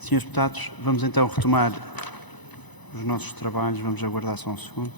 Senhores deputados, vamos então retomar os nossos trabalhos. Vamos aguardar só um segundo.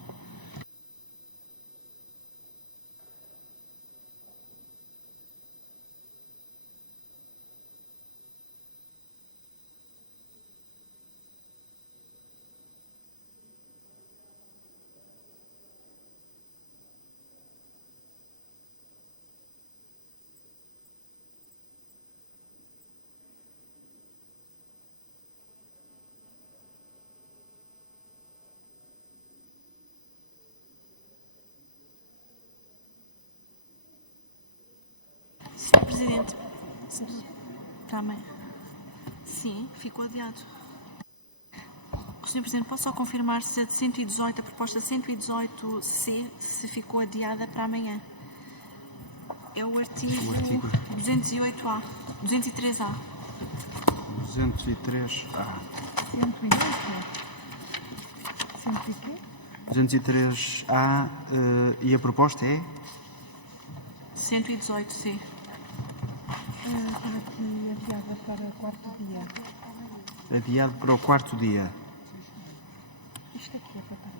Sr. Presidente, também. Sim, ficou adiado. Sr. Presidente, posso só confirmar se a de 118, a proposta 118C, se ficou adiada para amanhã? É o artigo 208A, 203A. 203A. 203A e a proposta é? 118C. Estava aqui adiada para o quarto dia. Adiado para o quarto dia. Isto aqui é para tarde.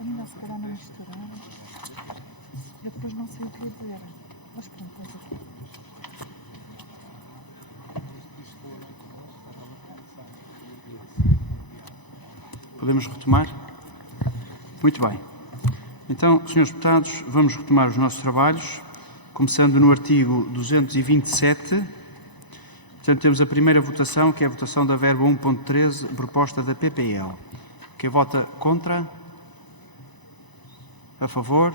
A melhor se calhar não misturar. Eu depois não sei o que dizer. Mas pronto, é aqui. Podemos retomar? Muito bem. Então, senhores deputados, vamos retomar os nossos trabalhos, começando no artigo 227. Portanto, temos a primeira votação, que é a votação da verba 1.13, proposta da PPL. Quem vota contra? A favor?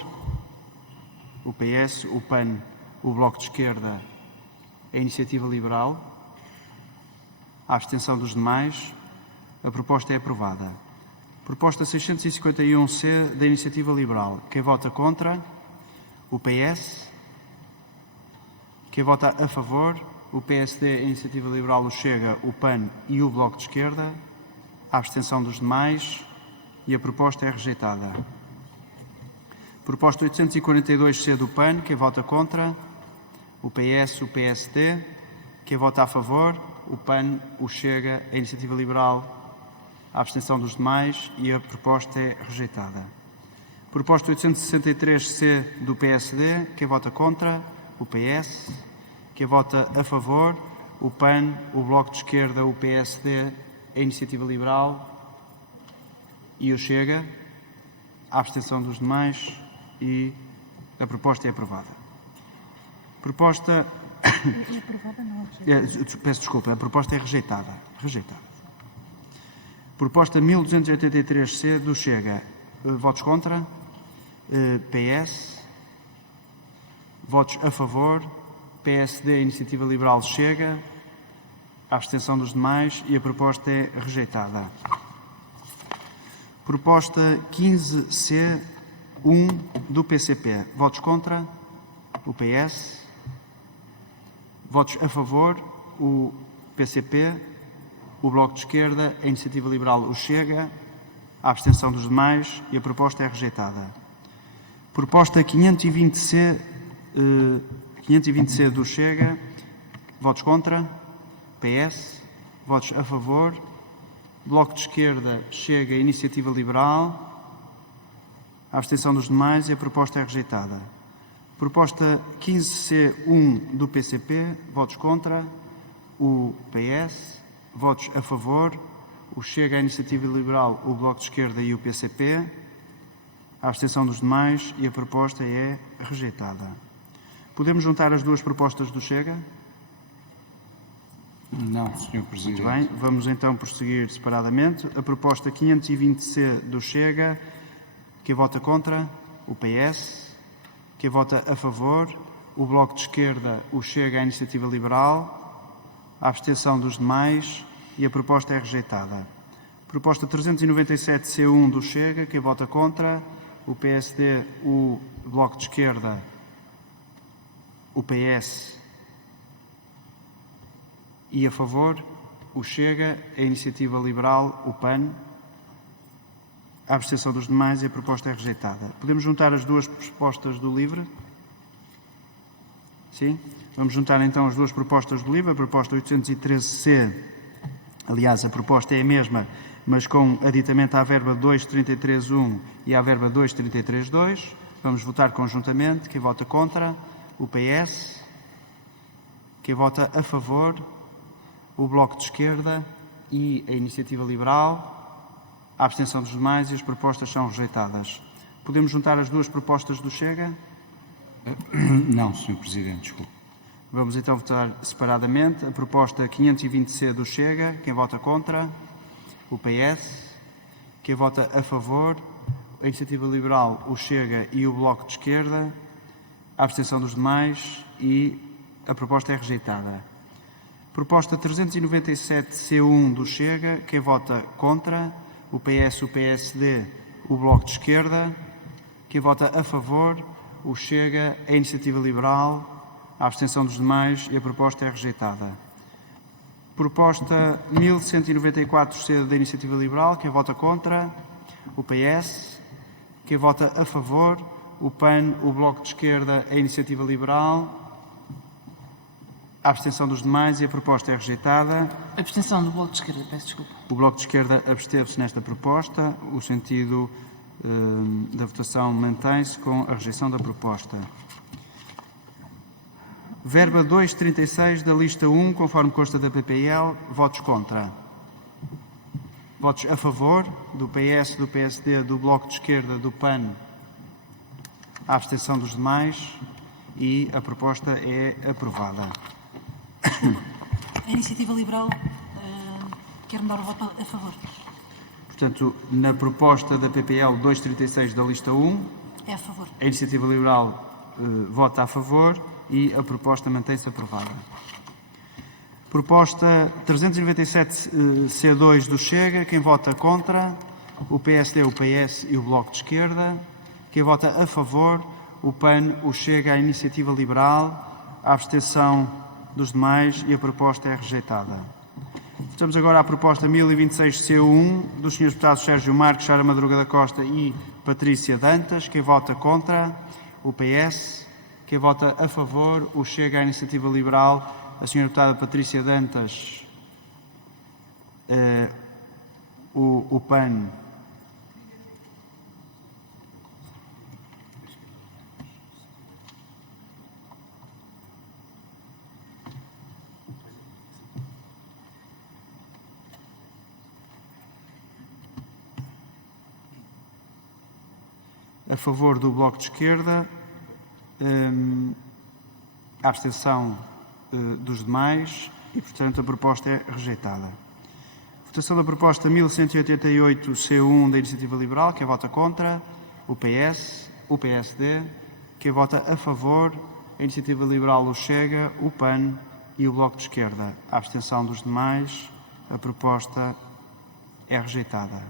O PS, o PAN, o Bloco de Esquerda, a Iniciativa Liberal. A abstenção dos demais. A proposta é aprovada. Proposta 651-C da Iniciativa Liberal. Quem vota contra? O PS. Quem vota a favor? O PSD, a Iniciativa Liberal, o Chega, o PAN e o Bloco de Esquerda. A abstenção dos demais. E a proposta é rejeitada. Proposta 842-C do PAN. Quem vota contra? O PS, o PSD. Quem vota a favor? O PAN, o Chega, a Iniciativa Liberal, a abstenção dos demais e a proposta é rejeitada. Proposta 863-C do PSD. Quem vota contra? O PS. Quem vota a favor? O PAN, o Bloco de Esquerda, o PSD, a Iniciativa Liberal e o Chega. A abstenção dos demais e a proposta é aprovada. Proposta... É aprovada, não é rejeitada. Peço desculpa, a proposta é rejeitada. Rejeitada. Proposta 1283-C do Chega. Votos contra? PS. Votos a favor? PSD, Iniciativa Liberal, Chega. A abstenção dos demais e a proposta é rejeitada. Proposta 15-C1 do PCP. Votos contra? O PS. Votos a favor? O PCP. O Bloco de Esquerda, a Iniciativa Liberal, o Chega, a abstenção dos demais e a proposta é rejeitada. Proposta 520-C do Chega, votos contra, PS, votos a favor, Bloco de Esquerda, Chega, Iniciativa Liberal, a abstenção dos demais e a proposta é rejeitada. Proposta 15-C1 do PCP, votos contra, o PS, votos a favor, o Chega, a Iniciativa Liberal, o Bloco de Esquerda e o PCP, a abstenção dos demais e a proposta é rejeitada. Podemos juntar as duas propostas do Chega? Não, Sr. Presidente. Muito bem, vamos então prosseguir separadamente. A proposta 520-C do Chega, quem vota contra? O PS. Quem vota a favor? O Bloco de Esquerda, o Chega, a Iniciativa Liberal, a abstenção dos demais e a proposta é rejeitada. Proposta 397-C1 do Chega, quem vota contra? O PSD, o Bloco de Esquerda, o PS e a favor? o Chega, a Iniciativa Liberal, o PAN, a abstenção dos demais e a proposta é rejeitada. Podemos juntar as duas propostas do LIVRE? Sim? Vamos juntar então as duas propostas do LIVRE, a proposta 813C, aliás, a proposta é a mesma, mas com aditamento à verba 233.1 e à verba 233.2. Vamos votar conjuntamente. Quem vota contra? O PS. Quem vota a favor? O Bloco de Esquerda e a Iniciativa Liberal. A abstenção dos demais e as propostas são rejeitadas. Podemos juntar as duas propostas do Chega? Não, Sr. Presidente, desculpe. Vamos então votar separadamente. A proposta 520C do Chega. Quem vota contra? O PS. Quem vota a favor? A Iniciativa Liberal, o Chega e o Bloco de Esquerda. A abstenção dos demais e a proposta é rejeitada. Proposta 397C1 do Chega. Quem vota contra? O PS, o PSD, o Bloco de Esquerda. Quem vota a favor? O Chega, a Iniciativa Liberal, a abstenção dos demais e a proposta é rejeitada. Proposta 1194C da Iniciativa Liberal. Quem vota contra? O PS. Quem vota a favor? O PAN, o Bloco de Esquerda, a Iniciativa Liberal, a abstenção dos demais e a proposta é rejeitada. Abstenção do Bloco de Esquerda, peço desculpa. O Bloco de Esquerda absteve-se nesta proposta. O sentido da votação mantém-se com a rejeição da proposta. Verba 236 da lista 1, conforme consta da PPL. Votos contra. Votos a favor do PS, do PSD, do Bloco de Esquerda, do PAN. A abstenção dos demais e a proposta é aprovada. A Iniciativa Liberal quer mudar o voto a favor. Portanto, na proposta da PPL 236 da lista 1, É a favor. a Iniciativa Liberal vota a favor e a proposta mantém-se aprovada. Proposta 397C2 do Chega. Quem vota contra? O PSD, o PS e o Bloco de Esquerda. Quem vota a favor? O PAN, o Chega, a Iniciativa Liberal, a abstenção dos demais e a proposta é rejeitada. Votamos agora a proposta 1026C1 dos Srs. Deputados Sérgio Marques, Sara Madruga da Costa e Patrícia Dantas. Quem vota contra? O PS. Quem vota a favor? O Chega, a Iniciativa Liberal, a Sra. Deputada Patrícia Dantas, o PAN. A favor do Bloco de Esquerda, a abstenção dos demais e, portanto, a proposta é rejeitada. Votação da proposta 1188C1 da Iniciativa Liberal. Quem vota contra? O PS, o PSD. Quem vota a favor? A Iniciativa Liberal, o Chega, o PAN e o Bloco de Esquerda. A abstenção dos demais. A proposta é rejeitada.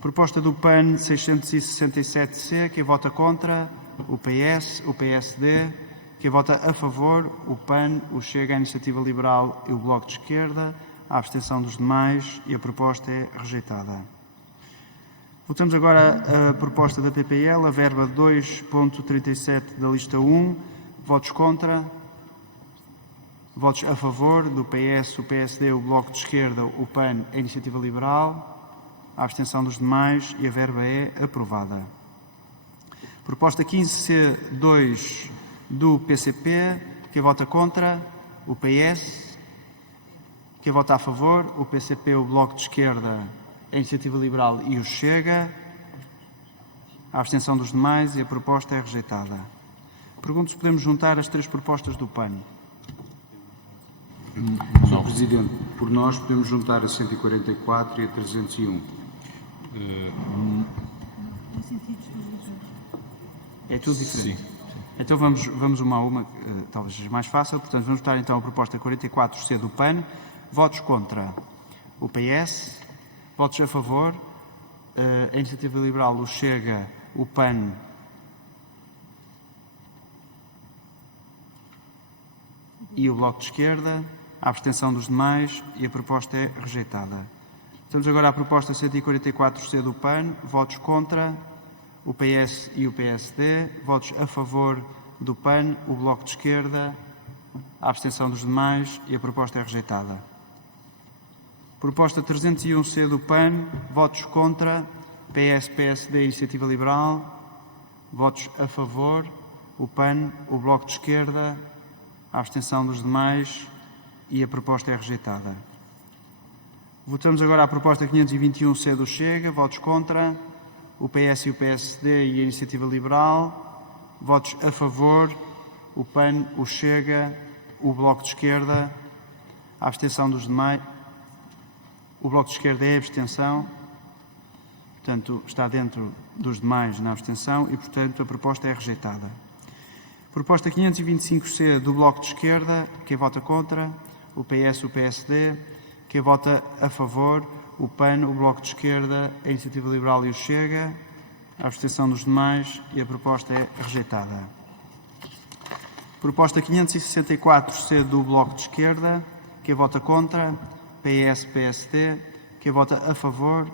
Proposta do PAN 667C. Quem vota contra? O PS, o PSD. Quem vota a favor? O PAN, o Chega, a Iniciativa Liberal e o Bloco de Esquerda. A abstenção dos demais e a proposta é rejeitada. Votamos agora a proposta da PPL, a verba 2.37 da lista 1. Votos contra? Votos a favor do PS, o PSD, o Bloco de Esquerda, o PAN, a Iniciativa Liberal. A abstenção dos demais e a verba é aprovada. Proposta 15C2 do PCP. Quem vota contra? O PS. Quem vota a favor? O PCP, o Bloco de Esquerda, a Iniciativa Liberal e o Chega. A abstenção dos demais e a proposta é rejeitada. Pergunto se podemos juntar as três propostas do PAN. Sr. Presidente, por nós podemos juntar a 144 e a 301. É tudo diferente. Sim. Então vamos uma a uma, talvez mais fácil. Portanto, vamos votar então a proposta 44C do PAN. Votos contra? O PS. Votos a favor? A Iniciativa Liberal, o Chega, o PAN e o Bloco de Esquerda. a abstenção dos demais e a proposta é rejeitada. Estamos agora à proposta 144C do PAN. Votos contra, o PS e o PSD. Votos a favor do PAN, o Bloco de Esquerda, a abstenção dos demais e a proposta é rejeitada. Proposta 301C do PAN. Votos contra, PS, PSD e Iniciativa Liberal. Votos a favor, o PAN, o Bloco de Esquerda, a abstenção dos demais e a proposta é rejeitada. Votamos agora a proposta 521C do Chega. Votos contra, o PS e o PSD e a Iniciativa Liberal. Votos a favor, o PAN, o Chega, o Bloco de Esquerda, a abstenção dos demais. O Bloco de Esquerda é a abstenção, portanto, está dentro dos demais na abstenção e, portanto, a proposta é rejeitada. Proposta 525C do Bloco de Esquerda. Quem vota contra? O PS, o PSD. Quem vota a favor? O PAN, o Bloco de Esquerda, a Iniciativa Liberal e o Chega. A abstenção dos demais e a proposta é rejeitada. Proposta 564C do Bloco de Esquerda. Quem vota contra? PS, PSD. Quem vota a favor?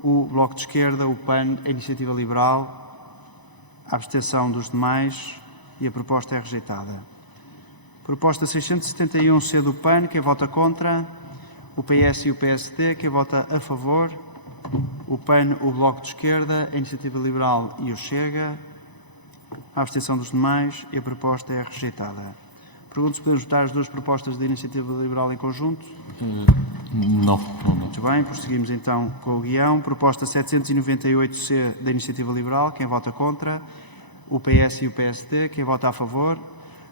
O Bloco de Esquerda, o PAN, a Iniciativa Liberal. A abstenção dos demais e a proposta é rejeitada. Proposta 671C do PAN. Quem vota contra? O PS e o PSD. Quem vota a favor? O PAN, o Bloco de Esquerda, a Iniciativa Liberal e o Chega. A abstenção dos demais e a proposta é rejeitada. Pergunto se podemos votar as duas propostas da Iniciativa Liberal em conjunto. Não. Muito bem, prosseguimos então com o guião. Proposta 798C da Iniciativa Liberal. Quem vota contra? O PS e o PSD. Quem vota a favor?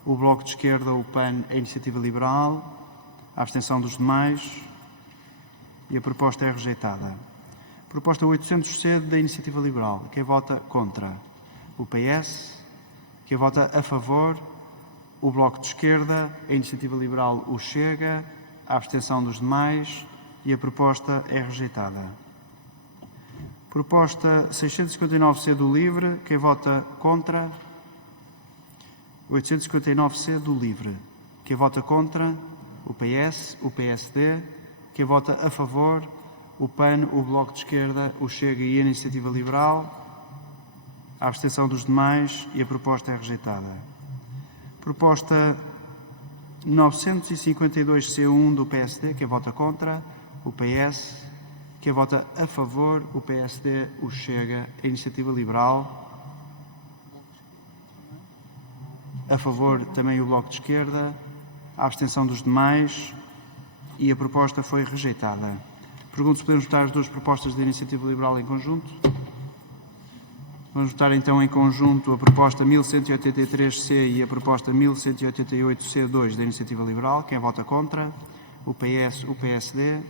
O Bloco de Esquerda, o PAN, a Iniciativa Liberal. A abstenção dos demais e a proposta é rejeitada. Proposta 800C da Iniciativa Liberal. Quem vota contra? O PS. Quem vota a favor? O Bloco de Esquerda, a Iniciativa Liberal, o Chega. A abstenção dos demais e a proposta é rejeitada. Proposta 659C do LIVRE. Quem vota contra? 859C do LIVRE. Quem vota contra? O PS, o PSD. Quem vota a favor? O PAN, o Bloco de Esquerda, o Chega e a Iniciativa Liberal. A abstenção dos demais e a proposta é rejeitada. Proposta 952C1 do PSD. Quem vota contra? O PS. Quem vota a favor? O PSD, o Chega, a Iniciativa Liberal. A favor também o Bloco de Esquerda. A abstenção dos demais e a proposta foi rejeitada. Pergunto se podemos votar as duas propostas da Iniciativa Liberal em conjunto. Vamos votar então em conjunto a proposta 1183C e a proposta 1188C2 da Iniciativa Liberal. Quem vota contra? O PS, o PSD.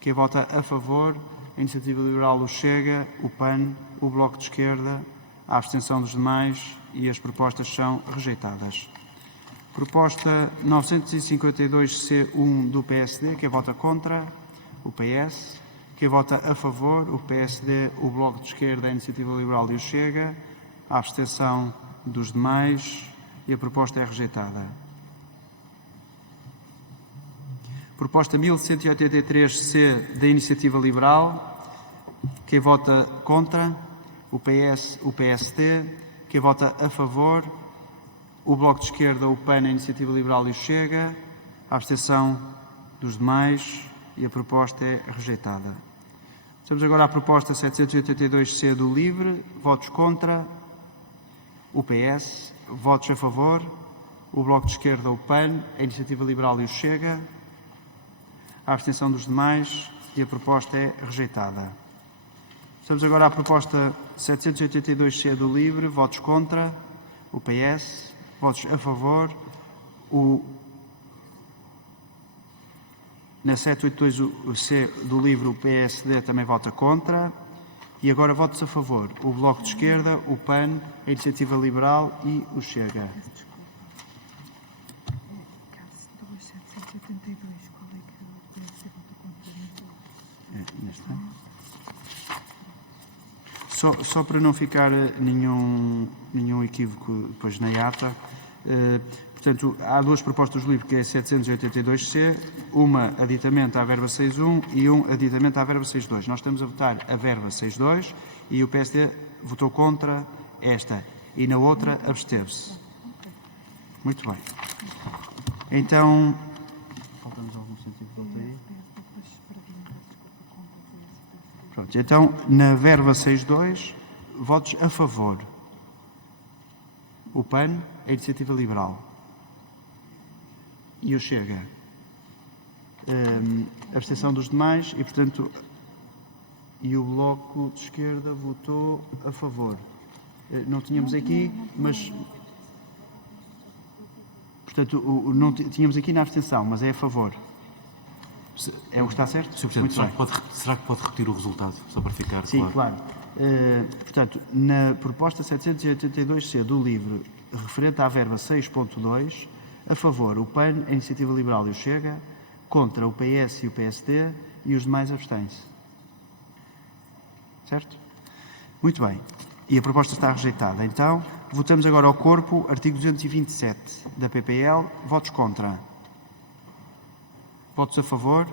Quem vota a favor? A Iniciativa Liberal, o Chega, o PAN, o Bloco de Esquerda. A abstenção dos demais e as propostas são rejeitadas. Proposta 952C1 do PSD. Quem vota contra? O PS. Quem vota a favor? O PSD, o Bloco de Esquerda, a Iniciativa Liberal e o Chega. A abstenção dos demais e a proposta é rejeitada. Proposta 1183C da Iniciativa Liberal. Quem vota contra? O PS, o PSD. Quem vota a favor? O Bloco de Esquerda, o PAN, a Iniciativa Liberal e o Chega. A abstenção dos demais e a proposta é rejeitada. Estamos agora à proposta 782C do LIVRE. Votos contra? O PS. Votos a favor? O Bloco de Esquerda, o PAN, a Iniciativa Liberal e o Chega. A abstenção dos demais e a proposta é rejeitada. Estamos agora à proposta 782C do LIVRE. Votos contra? O PS. Votos a favor? Na 782C do LIVRE, o PSD também vota contra. E agora votos a favor. O Bloco de Esquerda, o PAN, a Iniciativa Liberal e o Chega. Caso 2782, qual é que o PSD vota contra? Só para não ficar nenhum equívoco depois na ata, Portanto, há duas propostas do livro, que é 782C, uma aditamento à verba 6.1 e um aditamento à verba 6.2. Nós estamos a votar a verba 6.2 e o PSD votou contra esta e na outra absteve-se. Muito bem. Então, falta-nos algum sentido de voto aí? Pronto, então, na verba 6.2, votos a favor. O PAN, a Iniciativa Liberal. E o Chega. Abstenção dos demais e, portanto, e o Bloco de Esquerda votou a favor. Não tínhamos aqui, mas... Portanto, não tínhamos aqui na abstenção, mas é a favor. É o que está certo? Sr. Presidente, será que pode repetir o resultado, só para ficar Sim, claro? Portanto, na proposta 782C do livro, referente à verba 6.2, a favor o PAN, a Iniciativa Liberal e o Chega, contra o PS e o PSD e os demais abstêm-se. Certo? Muito bem. E a proposta está rejeitada. Então, votamos agora ao corpo, artigo 227 da PPL, votos contra. Votos a favor,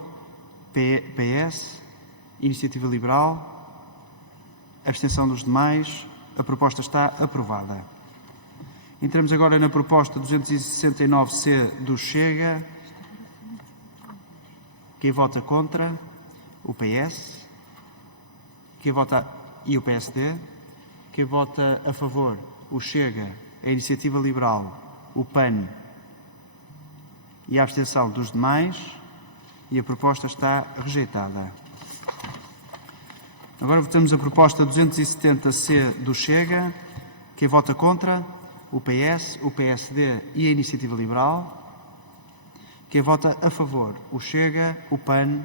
PS, Iniciativa Liberal, abstenção dos demais, a proposta está aprovada. Entramos agora na proposta 269C do Chega. Quem vota contra? O PS. Quem vota e o PSD. Quem vota a favor? O Chega, a Iniciativa Liberal, o PAN e a abstenção dos demais. E a proposta está rejeitada. Agora votamos a proposta 270C do Chega. Quem vota contra? O PS, o PSD e a Iniciativa Liberal. Quem vota a favor? O Chega, o PAN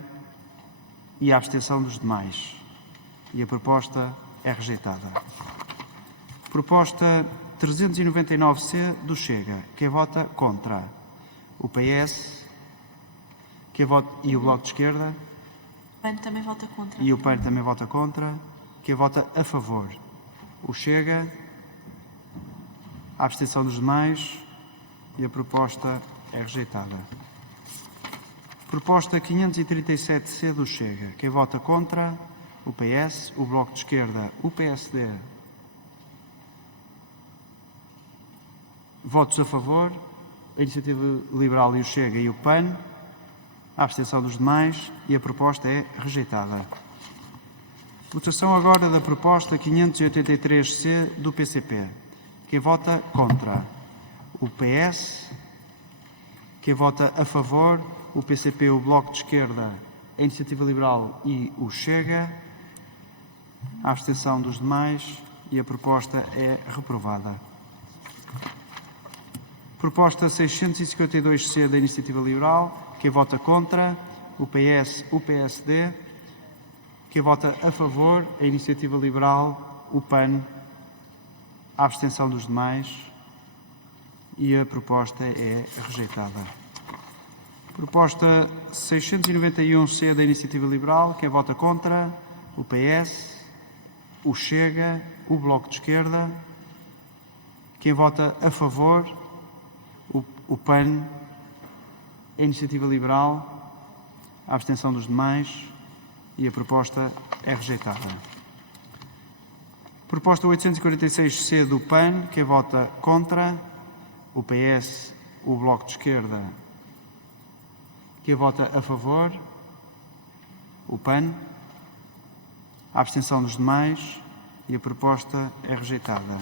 e a abstenção dos demais. E a proposta é rejeitada. Proposta 399C do Chega. Quem vota contra? O PS e o Bloco de Esquerda. O PAN também vota contra. E o PAN também vota contra. Quem vota a favor? O Chega, a abstenção dos demais e a proposta é rejeitada. Proposta 537C do Chega. Quem vota contra? O PS, o Bloco de Esquerda, o PSD. Votos a favor, a Iniciativa Liberal e o Chega e o PAN. A abstenção dos demais e a proposta é rejeitada. Votação agora da proposta 583C do PCP. Quem vota contra? O PS. Quem vota a favor? O PCP, o Bloco de Esquerda, a Iniciativa Liberal e o Chega. A abstenção dos demais e a proposta é reprovada. Proposta 652C da Iniciativa Liberal. Quem vota contra? O PS, o PSD. Quem vota a favor? A Iniciativa Liberal, o PAN. A abstenção dos demais e a proposta é rejeitada. Proposta 691C da Iniciativa Liberal. Quem vota contra? O PS, o Chega, o Bloco de Esquerda. Quem vota a favor? O PAN, a Iniciativa Liberal, a abstenção dos demais e a proposta é rejeitada. Proposta 846C do PAN. Quem vota contra? O PS, o Bloco de Esquerda. Quem vota a favor? O PAN. A abstenção dos demais e a proposta é rejeitada.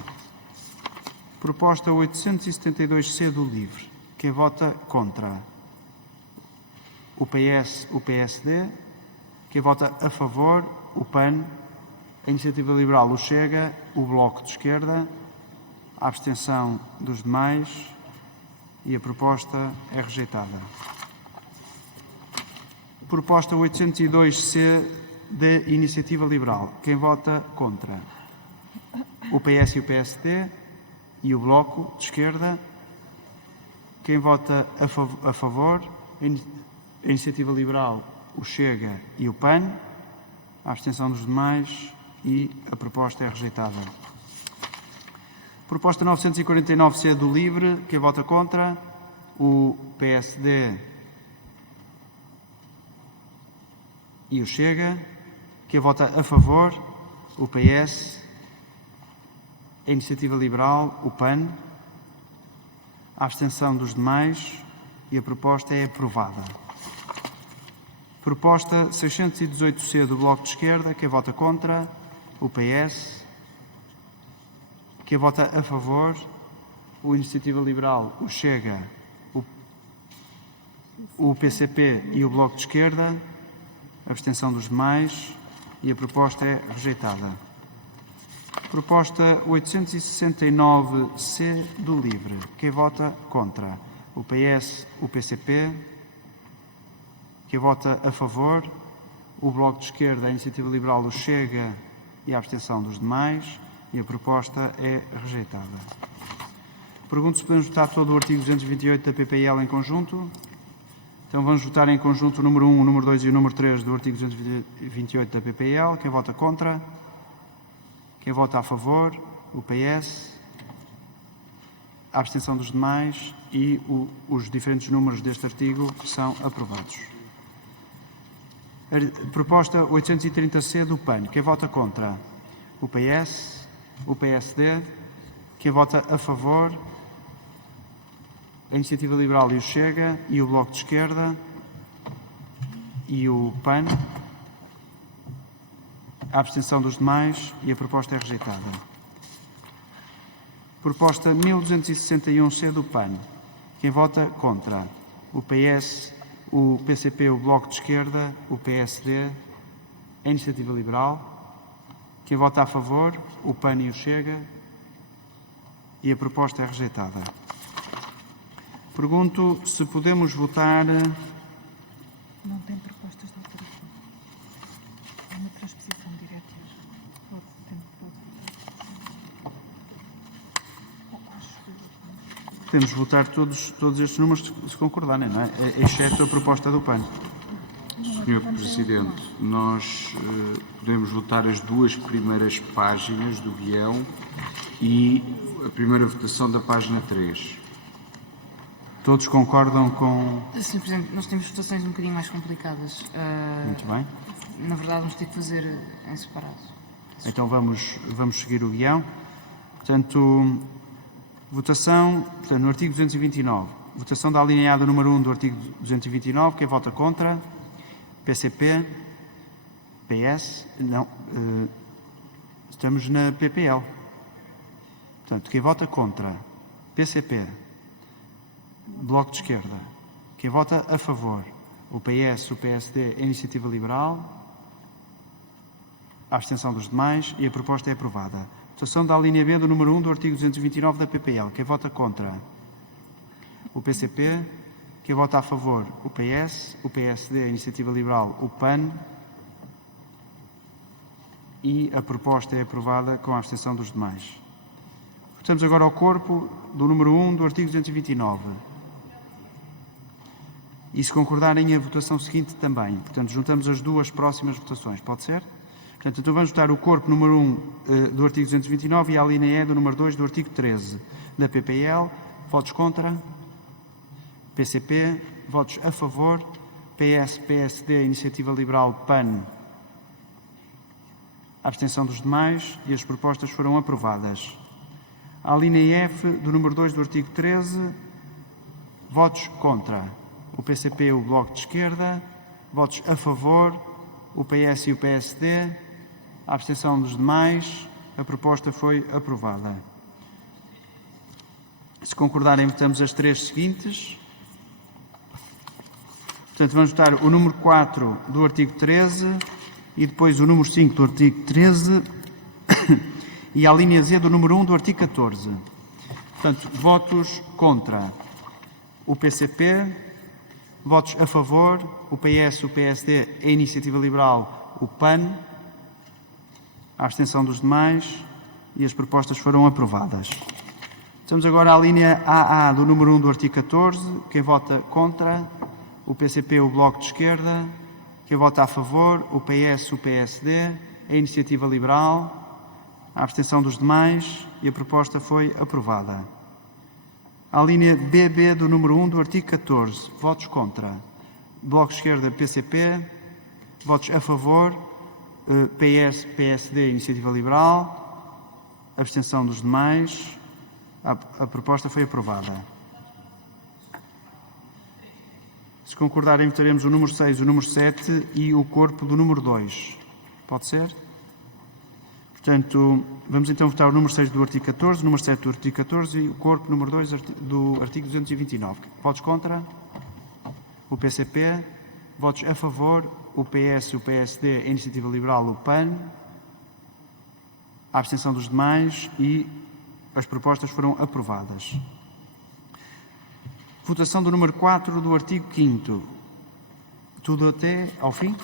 Proposta 872C do LIVRE. Quem vota contra? O PS, o PSD. Quem vota a favor? O PAN. A Iniciativa Liberal, o Chega, o Bloco de Esquerda. A abstenção dos demais e a proposta é rejeitada. Proposta 802C da Iniciativa Liberal. Quem vota contra? O PS e o PSD e o Bloco de Esquerda. Quem vota a favor? A Iniciativa Liberal, o Chega e o PAN. A abstenção dos demais e a proposta é rejeitada. Proposta 949C do LIVRE. Quem vota contra? O PSD e o Chega. Quem vota a favor? O PS, a Iniciativa Liberal, o PAN. A abstenção dos demais e a proposta é aprovada. Proposta 618C do Bloco de Esquerda. Quem vota contra? O PS. Quem vota a favor? O Iniciativa Liberal, o Chega, o PCP e o Bloco de Esquerda. Abstenção dos demais e a proposta é rejeitada. Proposta 869C do LIVRE. Quem vota contra? O PS, o PCP. Quem vota a favor? O Bloco de Esquerda, a Iniciativa Liberal, o Chega e a abstenção dos demais. E a proposta é rejeitada. Pergunto se podemos votar todo o artigo 228 da PPL em conjunto. Então vamos votar em conjunto o número 1, o número 2 e o número 3 do artigo 228 da PPL. Quem vota contra? Quem vota a favor? O PS. A abstenção dos demais e os diferentes números deste artigo são aprovados. Proposta 830C do PAN. Quem vota contra? O PS. O PSD. Quem vota a favor? A Iniciativa Liberal e o Chega e o Bloco de Esquerda e o PAN. A abstenção dos demais e a proposta é rejeitada. Proposta 1261C do PAN. Quem vota contra? O PS, o PCP, o Bloco de Esquerda, o PSD, a Iniciativa Liberal. Quem vota a favor? O PAN e o Chega. E a proposta é rejeitada. Pergunto se podemos votar... Não tem propostas de alteração. É uma transposição direta. Pode votar. Podemos votar todos estes números se concordarem, não é? Exceto a proposta do PAN. Senhor Presidente, nós podemos votar as duas primeiras páginas do guião e a primeira votação da página 3. Todos concordam com... Sr. Presidente, nós temos votações um bocadinho mais complicadas. Muito bem. Na verdade, vamos ter que fazer em separado. Então vamos seguir o guião. Portanto, votação, no artigo 229. Votação da alínea A do número 1 do artigo 229. Quem vota contra? PCP. PS. Não. Estamos na PPL. Portanto, quem vota contra? PCP. Bloco de Esquerda. Quem vota a favor? O PS, o PSD, a Iniciativa Liberal. A abstenção dos demais e a proposta é aprovada. Votação da linha B do número 1 do artigo 229 da PPL. Quem vota contra? O PCP. Quem vota a favor? O PS, o PSD, a Iniciativa Liberal, o PAN. E a proposta é aprovada com a abstenção dos demais. Votamos agora ao corpo do número 1 do artigo 229. E se concordarem a votação seguinte também. Portanto, juntamos as duas próximas votações. Pode ser? Portanto, então vamos votar o corpo número 1 do artigo 229 e a linha E do número 2 do artigo 13 da PPL. Votos contra? PCP. Votos a favor? PS, PSD, Iniciativa Liberal, PAN. A abstenção dos demais e as propostas foram aprovadas. A linha F do número 2 do artigo 13. Votos contra? O PCP, o Bloco de Esquerda. Votos a favor? O PS e o PSD. A abstenção dos demais. A proposta foi aprovada. Se concordarem, votamos as três seguintes. Portanto, vamos votar o número 4 do artigo 13 e depois o número 5 do artigo 13 e a linha Z do número 1 do artigo 14. Portanto, votos contra o PCP. Votos a favor, o PS, o PSD, a Iniciativa Liberal, o PAN. A abstenção dos demais e as propostas foram aprovadas. Estamos agora à linha AA do número 1 do artigo 14. Quem vota contra? O PCP, o Bloco de Esquerda. Quem vota a favor? O PS, o PSD, a Iniciativa Liberal. a abstenção dos demais e a proposta foi aprovada. A linha BB do número 1 do artigo 14. Votos contra. Bloco de Esquerda, PCP. Votos a favor. PS, PSD, Iniciativa Liberal. Abstenção dos demais. A proposta foi aprovada. Se concordarem, votaremos o número 6, o número 7 e o corpo do número 2. Pode ser? Portanto, vamos então votar o número 6 do artigo 14, o número 7 do artigo 14 e o corpo número 2 do artigo 229. Votos contra? O PCP. Votos a favor? O PS, o PSD, a Iniciativa Liberal, o PAN. A abstenção dos demais e as propostas foram aprovadas. Votação do número 4 do artigo 5º. Tudo até ao fim?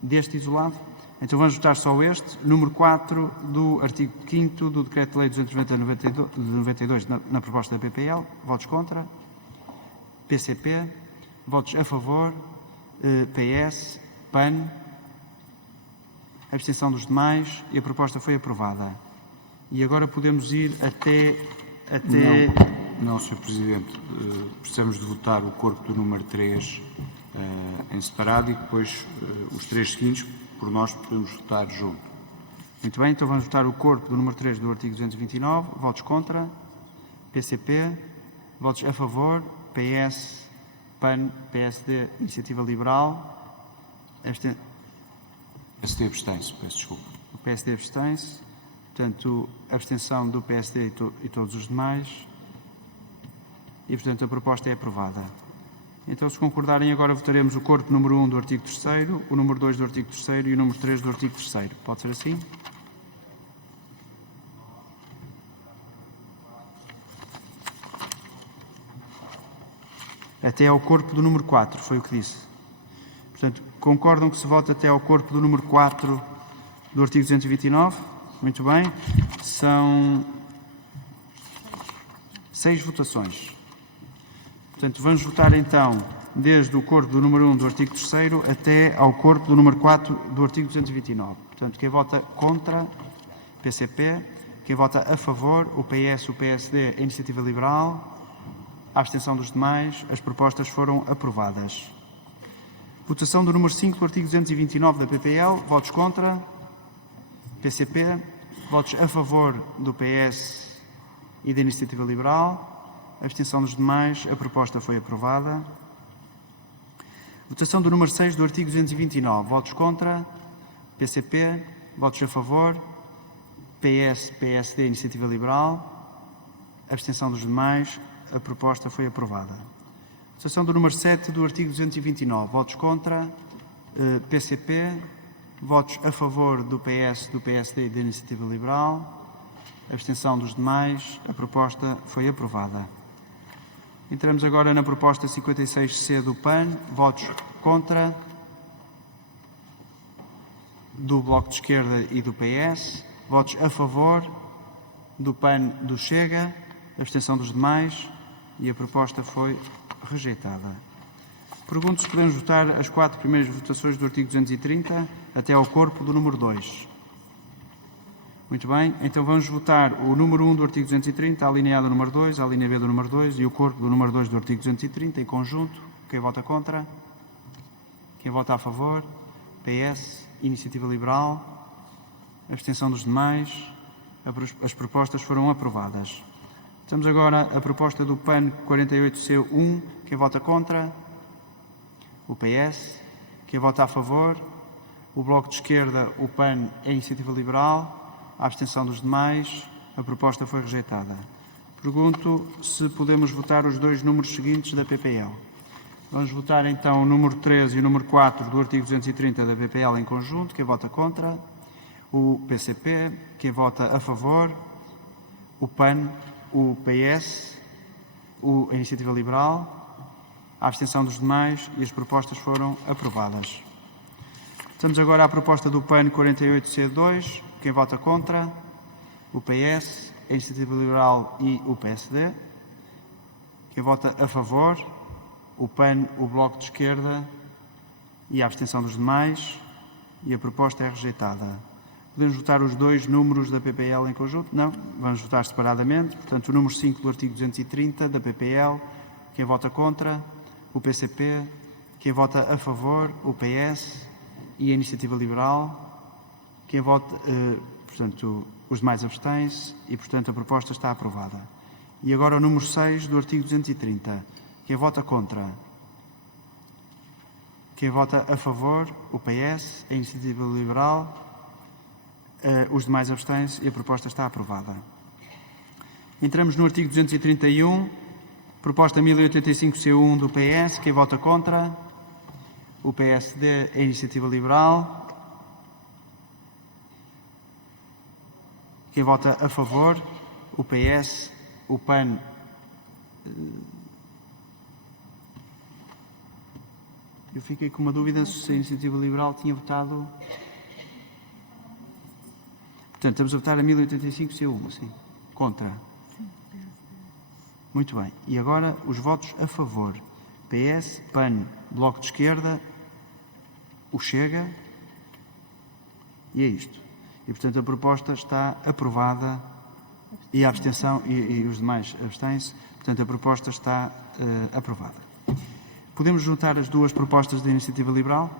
Deste isolado? Então vamos votar só este. Número 4 do artigo 5º do Decreto-Lei 290 de 92 na proposta da PPL. Votos contra? PCP. Votos a favor? PS. PAN. Abstenção dos demais e a proposta foi aprovada. E agora podemos ir até... Não, Sr. Presidente. Precisamos de votar o corpo do número 3 em separado e depois os 3 seguintes, por nós podemos votar junto. Muito bem, então vamos votar o corpo do número 3 do artigo 229. Votos contra? PCP. Votos a favor? PS, PAN, PSD, Iniciativa Liberal. PSD abstém-se, peço desculpa. O PSD abstém-se. Portanto, abstenção do PSD e todos os demais. E, portanto, a proposta é aprovada. Então, se concordarem, agora votaremos o corpo número 1 do artigo 3º, o número 2 do artigo 3º e o número 3 do artigo 3º. Pode ser assim? Até ao corpo do número 4, foi o que disse. Portanto, concordam que se vote até ao corpo do número 4 do artigo 229? Muito bem. São 6 votações. Portanto, vamos votar então desde o corpo do número 1 do artigo 3º até ao corpo do número 4 do artigo 229. Portanto, quem vota contra, PCP. Quem vota a favor, o PS, o PSD, a Iniciativa Liberal. A abstenção dos demais, as propostas foram aprovadas. Votação do número 5 do artigo 229 da PPL. Votos contra, PCP. Votos a favor do PS e da Iniciativa Liberal. Abstenção dos demais, a proposta foi aprovada. Votação do número 6 do artigo 229. Votos contra, PCP. Votos a favor, PS, PSD, Iniciativa Liberal. Abstenção dos demais, a proposta foi aprovada. Votação do número 7 do artigo 229. Votos contra, PCP. Votos a favor do PS, do PSD e da Iniciativa Liberal. Abstenção dos demais, a proposta foi aprovada. Entramos agora na proposta 56C do PAN. Votos contra, do Bloco de Esquerda e do PS. Votos a favor, do PAN, do Chega. Abstenção dos demais e a proposta foi rejeitada. Pergunto se podemos votar as 4 primeiras votações do artigo 230 até ao corpo do número 2. Muito bem, então vamos votar o número 1 do artigo 230, a linha A do número 2, a linha B do número 2 e o corpo do número 2 do artigo 230 em conjunto. Quem vota contra? Quem vota a favor? PS, Iniciativa Liberal. Abstenção dos demais. As propostas foram aprovadas. Estamos agora a proposta do PAN 48C1. Quem vota contra? O PS. Quem vota a favor? O Bloco de Esquerda, o PAN e a Iniciativa Liberal. A abstenção dos demais. A proposta foi rejeitada. Pergunto se podemos votar os 2 números seguintes da PPL. Vamos votar então o número 13 e o número 4 do artigo 230 da PPL em conjunto. Quem vota contra? O PCP. Quem vota a favor? O PAN, o PS, a Iniciativa Liberal. A abstenção dos demais e as propostas foram aprovadas. Estamos agora à proposta do PAN 48C2. Quem vota contra? O PS, a Iniciativa Liberal e o PSD. Quem vota a favor? O PAN, o Bloco de Esquerda e a abstenção dos demais. E a proposta é rejeitada. Podemos votar os dois números da PPL em conjunto? Não. Vamos votar separadamente. Portanto, o número 5 do artigo 230 da PPL. Quem vota contra? O PCP. Quem vota a favor? O PS e a Iniciativa Liberal. Quem vota, portanto, os demais abstêm-se e, portanto, a proposta está aprovada. E agora o número 6 do artigo 230. Quem vota contra? Quem vota a favor? O PS, a Iniciativa Liberal, os demais abstêm-se e a proposta está aprovada. Entramos no artigo 231, proposta 1085-C1 do PS. Quem vota contra? O PSD, a Iniciativa Liberal. Quem vota a favor? O PS, o PAN. Eu fiquei com uma dúvida se a Iniciativa Liberal tinha votado. Portanto, estamos a votar a 1085-C1, sim. Contra. Muito bem. E agora os votos a favor. PS, PAN, Bloco de Esquerda, o Chega. E é isto. E, portanto, a proposta está aprovada e a abstenção e os demais abstêm-se. Portanto, a proposta está aprovada. Podemos juntar as duas propostas da Iniciativa Liberal?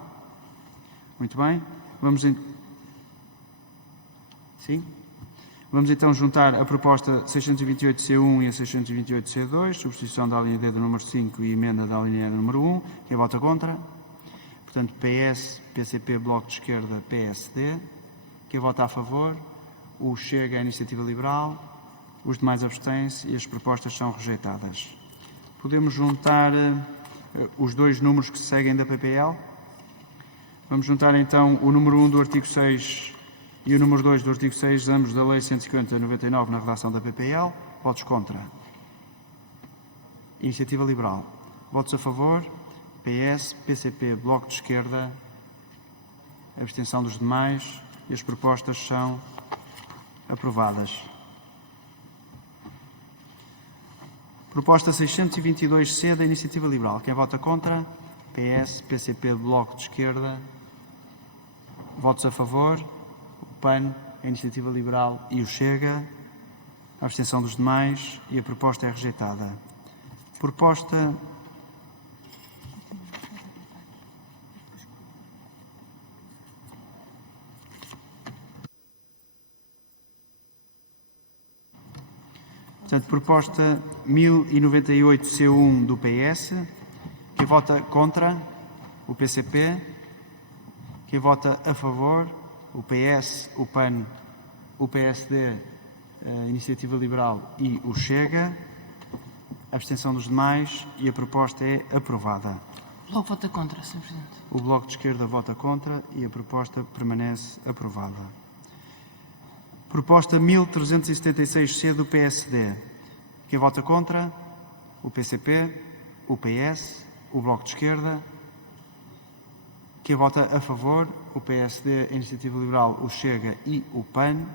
Muito bem. Sim? Vamos então juntar a proposta 628-C1 e a 628-C2, substituição da linha D do número 5 e emenda da linha E do número 1. Quem vota contra? Portanto, PS, PCP, Bloco de Esquerda, PSD. Quem vota a favor? O Chega, a Iniciativa Liberal. Os demais abstêm-se e as propostas são rejeitadas. Podemos juntar os dois números que se seguem da PPL? Vamos juntar então o número 1 do artigo 6 e o número 2 do artigo 6, ambos da Lei 150/99 na redação da PPL. Votos contra. Iniciativa Liberal. Votos a favor. PS, PCP, Bloco de Esquerda. Abstenção dos demais. E as propostas são aprovadas. Proposta 622-C da Iniciativa Liberal. Quem vota contra? PS, PCP, Bloco de Esquerda. Votos a favor? O PAN, a Iniciativa Liberal e o Chega. A abstenção dos demais e a proposta é rejeitada. Proposta... Portanto, proposta 1098-C1 do PS. Quem vota contra? O PCP. Quem vota a favor? O PS, o PAN, o PSD, a Iniciativa Liberal e o Chega. A abstenção dos demais e a proposta é aprovada. O Bloco vota contra, Sr. Presidente. O Bloco de Esquerda vota contra e a proposta permanece aprovada. Proposta 1376-C do PSD. Quem vota contra? O PCP, o PS, o Bloco de Esquerda. Quem vota a favor? O PSD, a Iniciativa Liberal, o Chega e o PAN.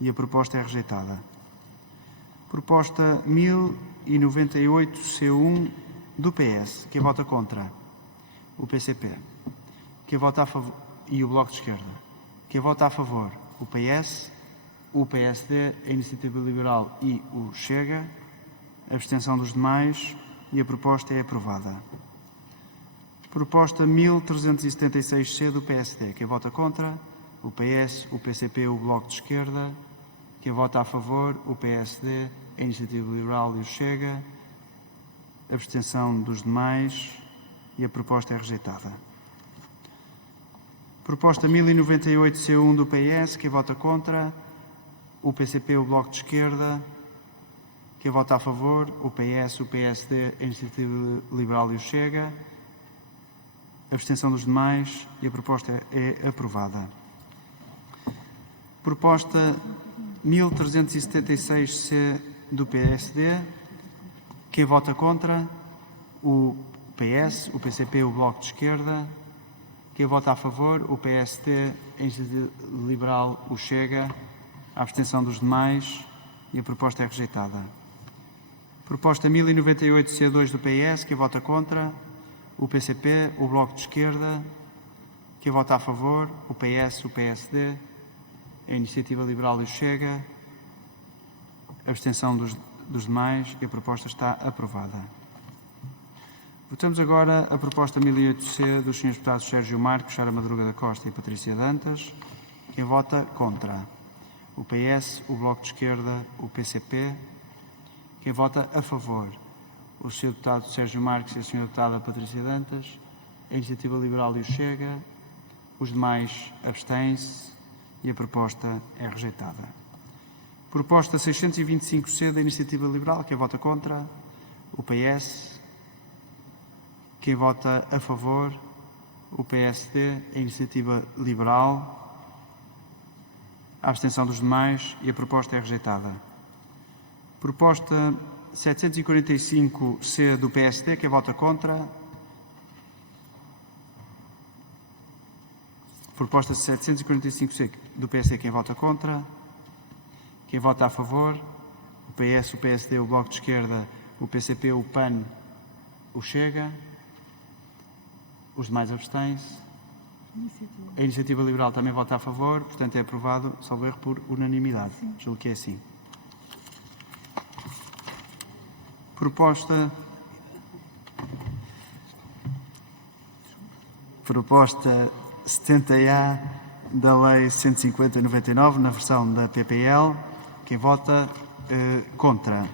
E a proposta é rejeitada. Proposta 1098-C1 do PS. Quem vota contra? O PCP. Quem vota a favor? E o Bloco de Esquerda. Quem vota a favor? O PS, o PSD, a Iniciativa Liberal e o Chega. A abstenção dos demais e a proposta é aprovada. Proposta 1376-C do PSD. Quem vota contra? O PS, o PCP, o Bloco de Esquerda. Quem vota a favor? O PSD, a Iniciativa Liberal e o Chega. A abstenção dos demais e a proposta é rejeitada. Proposta 1098-C1 do PS. Quem vota contra? O PCP, o Bloco de Esquerda. Quem vota a favor? O PS, o PSD, a Iniciativa Liberal e o Chega. A abstenção dos demais e a proposta é aprovada. Proposta 1376-C do PSD. Quem vota contra? O PS, o PCP, o Bloco de Esquerda. Quem vota a favor? O PSD, a Iniciativa Liberal, o Chega. A abstenção dos demais e a proposta é rejeitada. Proposta 1098-C2 do PS. Quem vota contra? O PCP, o Bloco de Esquerda. Quem vota a favor? O PS, o PSD, a Iniciativa Liberal e o Chega. Abstenção dos demais e a proposta está aprovada. Votamos agora a proposta 1008C dos Srs. Deputados Sérgio Marques, Sara Madruga da Costa e Patrícia Dantas. Quem vota contra? O PS, o Bloco de Esquerda, o PCP. Quem vota a favor? O Sr. Deputado Sérgio Marques e a Sra. Deputada Patrícia Dantas. A Iniciativa Liberal e o Chega. Os demais abstêm-se e a proposta é rejeitada. Proposta 625C da Iniciativa Liberal. Quem vota contra? O PS. Quem vota a favor? O PSD, a Iniciativa Liberal. A abstenção dos demais e a proposta é rejeitada. Proposta 745C do PSD. Quem vota contra? Proposta 745C do PSD. Quem vota contra? Quem vota a favor? O PS, o PSD, o Bloco de Esquerda, o PCP, o PAN, o Chega. Os demais abstêm-se. A Iniciativa Liberal também vota a favor, portanto é aprovado, salvo erro, por unanimidade. Julgo que é assim. Proposta 70A da Lei 150/99, na versão da PPL. Quem vota contra?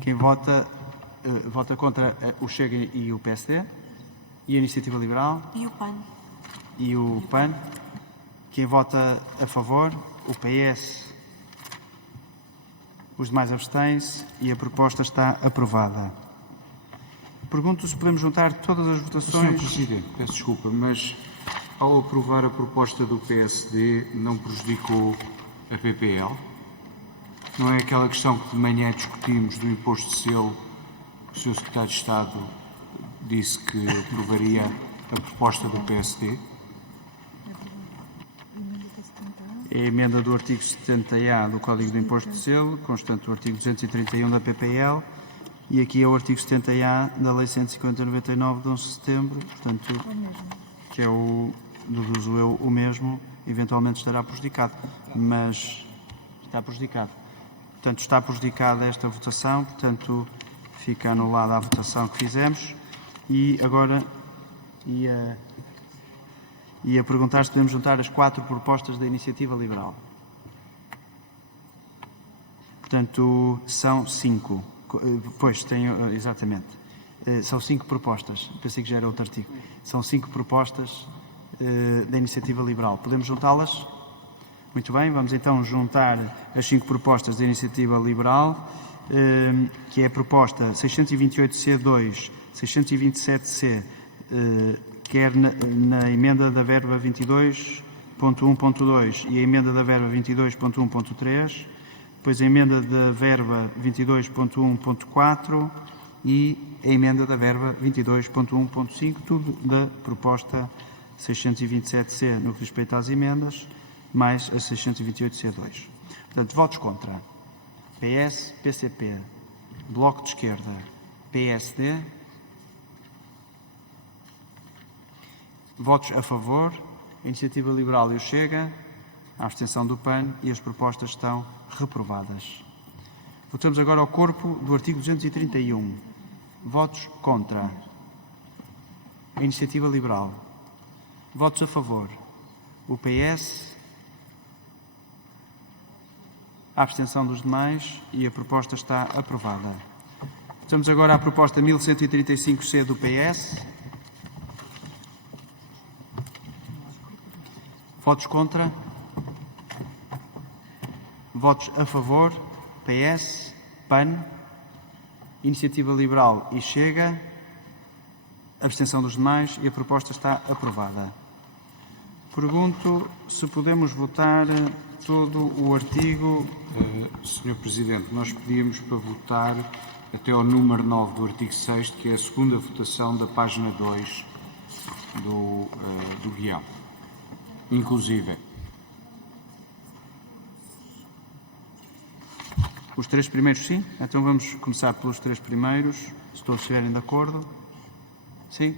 Quem vota contra o Chega e o PSD? E a Iniciativa Liberal? E o PAN? E o PAN. Quem vota a favor? O PS. Os demais abstêm-se e a proposta está aprovada. Pergunto se podemos juntar todas as votações. Sr. Presidente, peço desculpa, mas ao aprovar a proposta do PSD não prejudicou a PPL? Não é aquela questão que de manhã discutimos do imposto de selo, que o Sr. Secretário de Estado disse que aprovaria a proposta do PSD? É a emenda do artigo 70A do Código do Imposto de Selo, constante do artigo 231 da PPL, e aqui é o artigo 70A da Lei 150/99 de 11 de setembro, portanto, que é deduzo eu, o mesmo, eventualmente estará prejudicado, mas está prejudicado. Portanto, está prejudicada esta votação, portanto, fica anulada a votação que fizemos. E agora ia perguntar se podemos juntar as 4 propostas da Iniciativa Liberal. Portanto, são 5. Pois, tenho, exatamente. São 5 propostas. Pensei que já era outro artigo. São 5 propostas da Iniciativa Liberal. Podemos juntá-las? Muito bem, vamos então juntar as 5 propostas da Iniciativa Liberal, que é a proposta 628C2, 627C, quer na emenda da verba 22.1.2 e a emenda da verba 22.1.3, depois a emenda da verba 22.1.4 e a emenda da verba 22.1.5, tudo da proposta 627C no que diz respeito às emendas, mais a 628C2. Portanto, votos contra. PS, PCP, Bloco de Esquerda, PSD. Votos a favor, a Iniciativa Liberal e o Chega, a abstenção do PAN e as propostas estão reprovadas. Votamos agora ao corpo do artigo 231. Votos contra. A Iniciativa Liberal. Votos a favor. O PS. A abstenção dos demais e a proposta está aprovada. Votamos agora à proposta 1135C do PS. Votos contra. Votos a favor. PS, PAN, Iniciativa Liberal e Chega. Abstenção dos demais e a proposta está aprovada. Pergunto se podemos votar todo o artigo. Sr. Presidente, nós pedíamos para votar até ao número 9 do artigo 6º, que é a segunda votação da página 2 do guião. Inclusive. Os 3 primeiros, sim? Então vamos começar pelos 3 primeiros, se todos estiverem de acordo. Sim?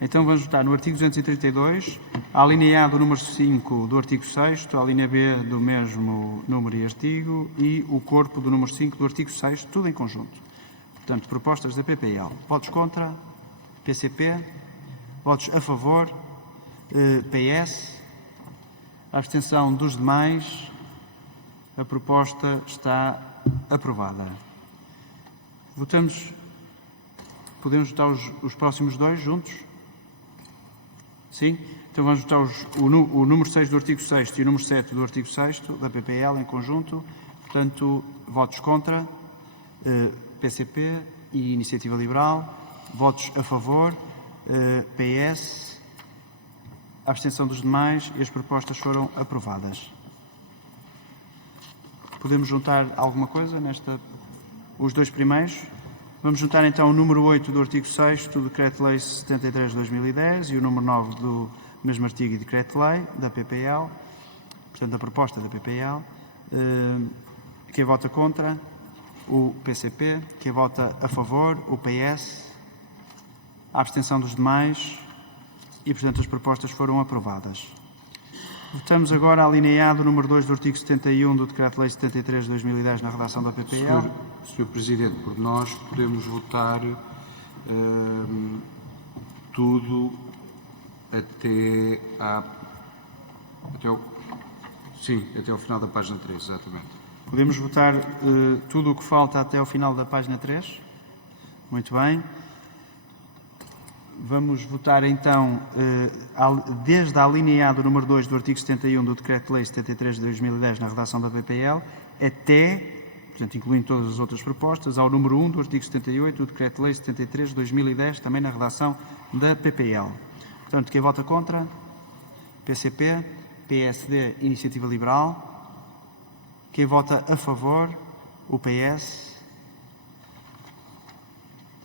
Então vamos votar no artigo 232, a linha A do número 5 do artigo 6º, a linha B do mesmo número e artigo e o corpo do número 5 do artigo 6º, tudo em conjunto. Portanto, propostas da PPL. Votos contra? PCP. Votos a favor? PS. Abstenção dos demais. A proposta está aprovada. Votamos. Podemos votar os próximos dois juntos? Sim? Então vamos votar o número 6 do artigo 6º e o número 7 do artigo 6º da PPL em conjunto. Portanto, votos contra, PCP e Iniciativa Liberal. Votos a favor, PS. Abstenção dos demais e as propostas foram aprovadas. Podemos juntar alguma coisa os dois primeiros? Vamos juntar então o número 8 do artigo 6º do Decreto-Lei 73 de 2010 e o número 9 do mesmo artigo e Decreto-Lei da PPL, portanto da proposta da PPL. Quem vota contra? O PCP. Quem vota a favor? O PS. A abstenção dos demais e, portanto, as propostas foram aprovadas. Votamos agora a linha A do número 2 do artigo 71 do Decreto-Lei 73 de 2010 na redação da PPL. Sr. Presidente, por nós podemos votar tudo até ao final da página 3, exatamente. Podemos votar tudo o que falta até ao final da página 3? Muito bem. Vamos votar então desde a linha A do número 2 do artigo 71 do Decreto-Lei 73 de 2010 na redação da PPL até, portanto, incluindo todas as outras propostas, ao número 1 do artigo 78 do Decreto-Lei 73 de 2010, também na redação da PPL. Portanto, quem vota contra? PCP, PSD, Iniciativa Liberal. Quem vota a favor? O PS.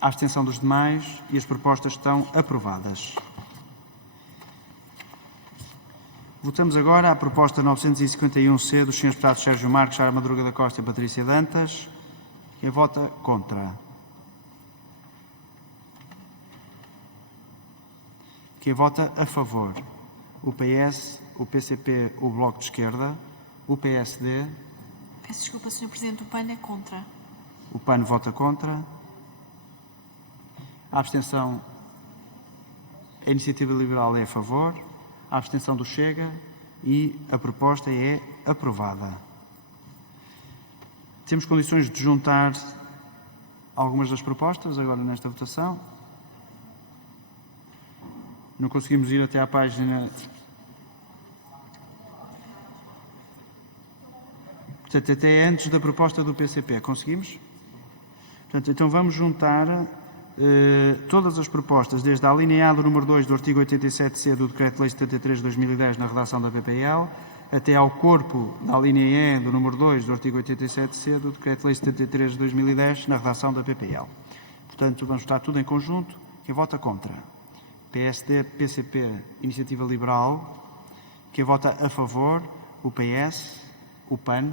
A abstenção dos demais e as propostas estão aprovadas. Votamos agora a proposta 951-C dos Srs. Deputados Sérgio Marques, Sara Madruga da Costa e Patrícia Dantas. Quem vota contra? Quem vota a favor? O PS, o PCP, o Bloco de Esquerda, o PSD. Peço desculpa, Sr. Presidente, o PAN é contra. O PAN vota contra. A abstenção, a Iniciativa Liberal é a favor, a abstenção do Chega e a proposta é aprovada. Temos condições de juntar algumas das propostas agora nesta votação. Não conseguimos ir até à página... Portanto, até antes da proposta do PCP. Conseguimos? Portanto, então vamos juntar... todas as propostas, desde a linha A do número 2 do artigo 87C do Decreto-Lei 73 de 2010 na redação da PPL, até ao corpo da linha E do número 2 do artigo 87C do Decreto-Lei 73 de 2010 na redação da PPL. Portanto, vamos votar tudo em conjunto. Quem vota contra? PSD, PCP, Iniciativa Liberal. Quem vota a favor? O PS, o PAN.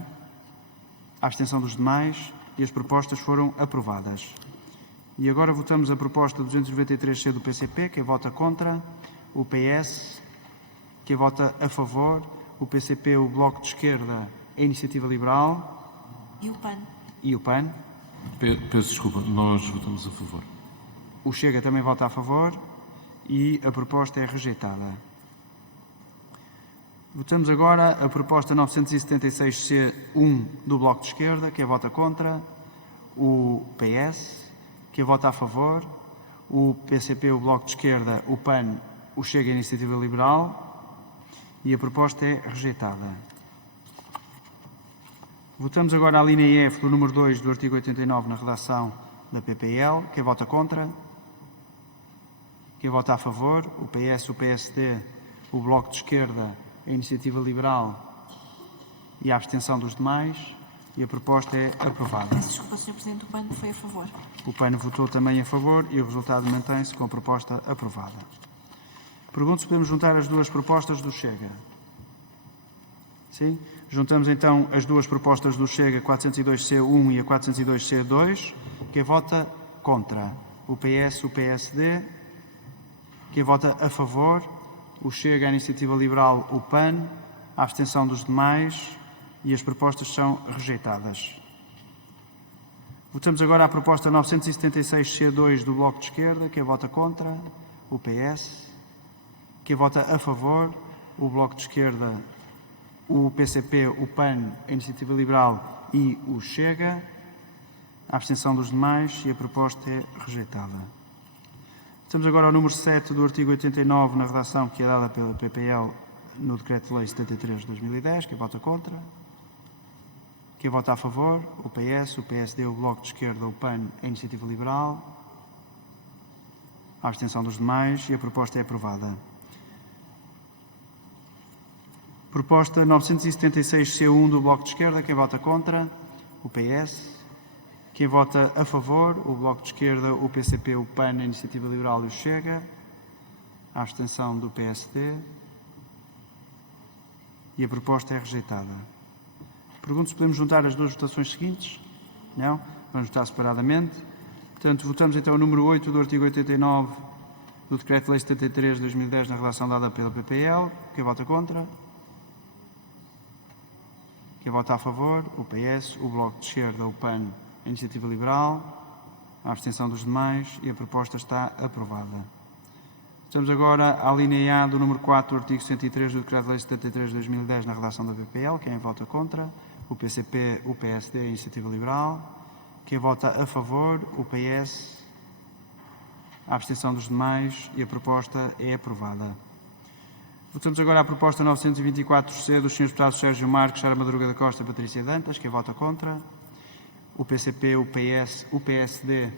A abstenção dos demais e as propostas foram aprovadas. E agora votamos a proposta 293-C do PCP. Quem vota contra? O PS. Quem vota a favor? O PCP, o Bloco de Esquerda, a Iniciativa Liberal. E o PAN? E o PAN. Peço desculpa, nós votamos a favor. O Chega também vota a favor e a proposta é rejeitada. Votamos agora a proposta 976-C1 do Bloco de Esquerda. Quem vota contra? O PS. Quem vota a favor? O PCP, o Bloco de Esquerda, o PAN, o Chega e a Iniciativa Liberal. E a proposta é rejeitada. Votamos agora a linha F do número 2 do artigo 89 na redação da PPL. Quem vota contra? Quem vota a favor? O PS, o PSD, o Bloco de Esquerda, a Iniciativa Liberal e a abstenção dos demais. E a proposta é aprovada. Peço desculpa, Sr. Presidente, o PAN foi a favor. O PAN votou também a favor e o resultado mantém-se com a proposta aprovada. Pergunto se podemos juntar as duas propostas do Chega. Sim? Juntamos então as duas propostas do Chega, 402C1 e a 402C2. Quem vota contra? O PS, o PSD. Quem vota a favor? O Chega, a Iniciativa Liberal, o PAN, a abstenção dos demais e as propostas são rejeitadas. Votamos agora a proposta 976C2 do Bloco de Esquerda. Quem vota contra? O PS. Quem vota a favor? O Bloco de Esquerda, o PCP, o PAN, a Iniciativa Liberal e o Chega. A abstenção dos demais e a proposta é rejeitada. Estamos agora ao número 7 do artigo 89, na redação que é dada pela PPL no Decreto-Lei 73 de 2010. Quem vota contra? Quem vota a favor? O PS, o PSD, o Bloco de Esquerda, o PAN, a Iniciativa Liberal. A abstenção dos demais e a proposta é aprovada. Proposta 976C1 do Bloco de Esquerda. Quem vota contra? O PS. Quem vota a favor? O Bloco de Esquerda, o PCP, o PAN, a Iniciativa Liberal e o Chega. A abstenção do PSD. E a proposta é rejeitada. Pergunto se podemos juntar as duas votações seguintes. Não? Vamos votar separadamente. Portanto, votamos então o número 8 do artigo 89 do Decreto-Lei 73 de 2010 na redação dada pela PPL. Quem vota contra? Quem vota a favor? O PS, o Bloco de Esquerda, o PAN, a Iniciativa Liberal, a abstenção dos demais e a proposta está aprovada. Estamos agora à linha A do número 4 do artigo 103 do Decreto-Lei 73 de 2010 na redação da PPL. Quem vota contra? O PCP, o PSD, a Iniciativa Liberal. Quem vota a favor? O PS, a abstenção dos demais e a proposta é aprovada. Votamos agora a proposta 924C dos Srs. Deputados Sérgio Marques, Sara Madruga da Costa e Patrícia Dantas. Quem vota contra? O PCP, o PS, o PSD.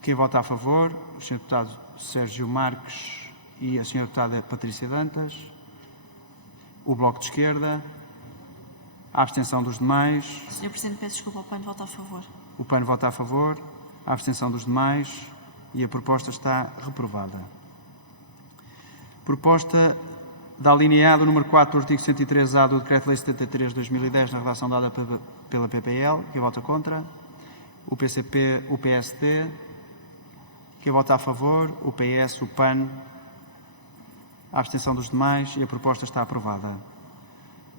Quem vota a favor? O Sr. Deputado Sérgio Marques e a Sra. Deputada Patrícia Dantas. O Bloco de Esquerda. A abstenção dos demais. Sr. Presidente, peço desculpa, o PAN vota a favor. O PAN vota a favor. A abstenção dos demais e a proposta está reprovada. Proposta da linha A do número 4 do artigo 103A do Decreto-Lei 73 de 2010 na redação dada pela PPL. Quem vota contra? O PCP, o PSD. Quem vota a favor? O PS, o PAN. A abstenção dos demais e a proposta está aprovada.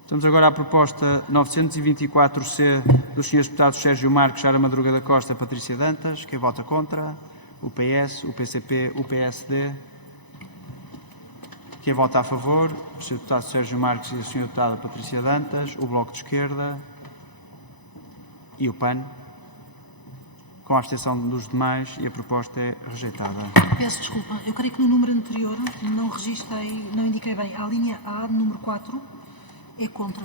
Estamos agora à proposta 924C dos Srs. Deputados Sérgio Marques, Sara Madruga da Costa e Patrícia Dantas. Quem vota contra? O PS, o PCP, o PSD. Quem vota a favor? O Sr. Deputado Sérgio Marques e a Sra. Deputada Patrícia Dantas. O Bloco de Esquerda e o PAN. Com a abstenção dos demais e a proposta é rejeitada. Peço desculpa, eu creio que no número anterior não registrei, não indiquei bem. A linha A, número 4, é contra.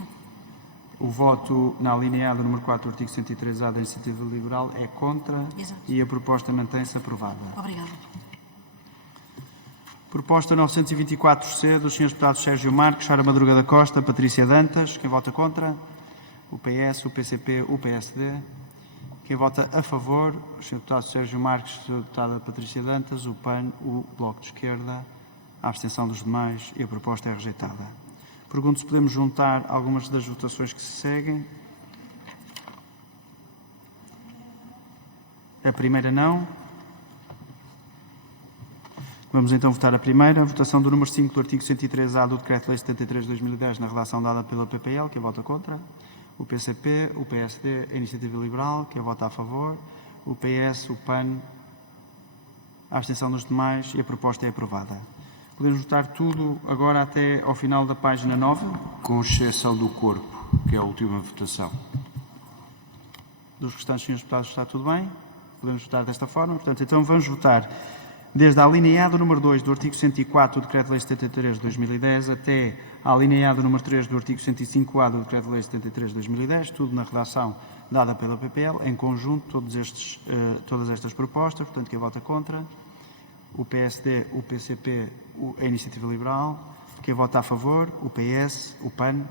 O voto na linha A do número 4 do artigo 103A da Iniciativa Liberal é contra. Exato. E a proposta mantém-se aprovada. Obrigada. Proposta 924C dos Srs. Deputados Sérgio Marques, Sara Madruga da Costa, Patrícia Dantas. Quem vota contra? O PS, o PCP, o PSD. Quem vota a favor? O Sr. Deputado Sérgio Marques, a Sra. Deputada Patrícia Dantas, o PAN, o Bloco de Esquerda, a abstenção dos demais e a proposta é rejeitada. Pergunto se podemos juntar algumas das votações que se seguem. A primeira não. Vamos então votar a primeira. A votação do número 5 do artigo 103A do Decreto-Lei 73 de 2010 na redação dada pela PPL. Quem vota contra? O PCP, o PSD, a Iniciativa Liberal. Quem vota a favor? O PS, o PAN, a abstenção dos demais e a proposta é aprovada. Podemos votar tudo agora até ao final da página 9. Com exceção do corpo, que é a última votação. Dos restantes senhores deputados está tudo bem? Podemos votar desta forma. Portanto, então vamos votar desde a linha A do número 2 do artigo 104 do Decreto-Lei 73 de 2010 até à linha A do número 3 do artigo 105A do Decreto-Lei 73 de 2010, tudo na redação dada pela PPL, em conjunto, todas estas propostas. Portanto, quem vota contra? O PSD, o PCP, a Iniciativa Liberal. Quem vota a favor? O PS, o PAN.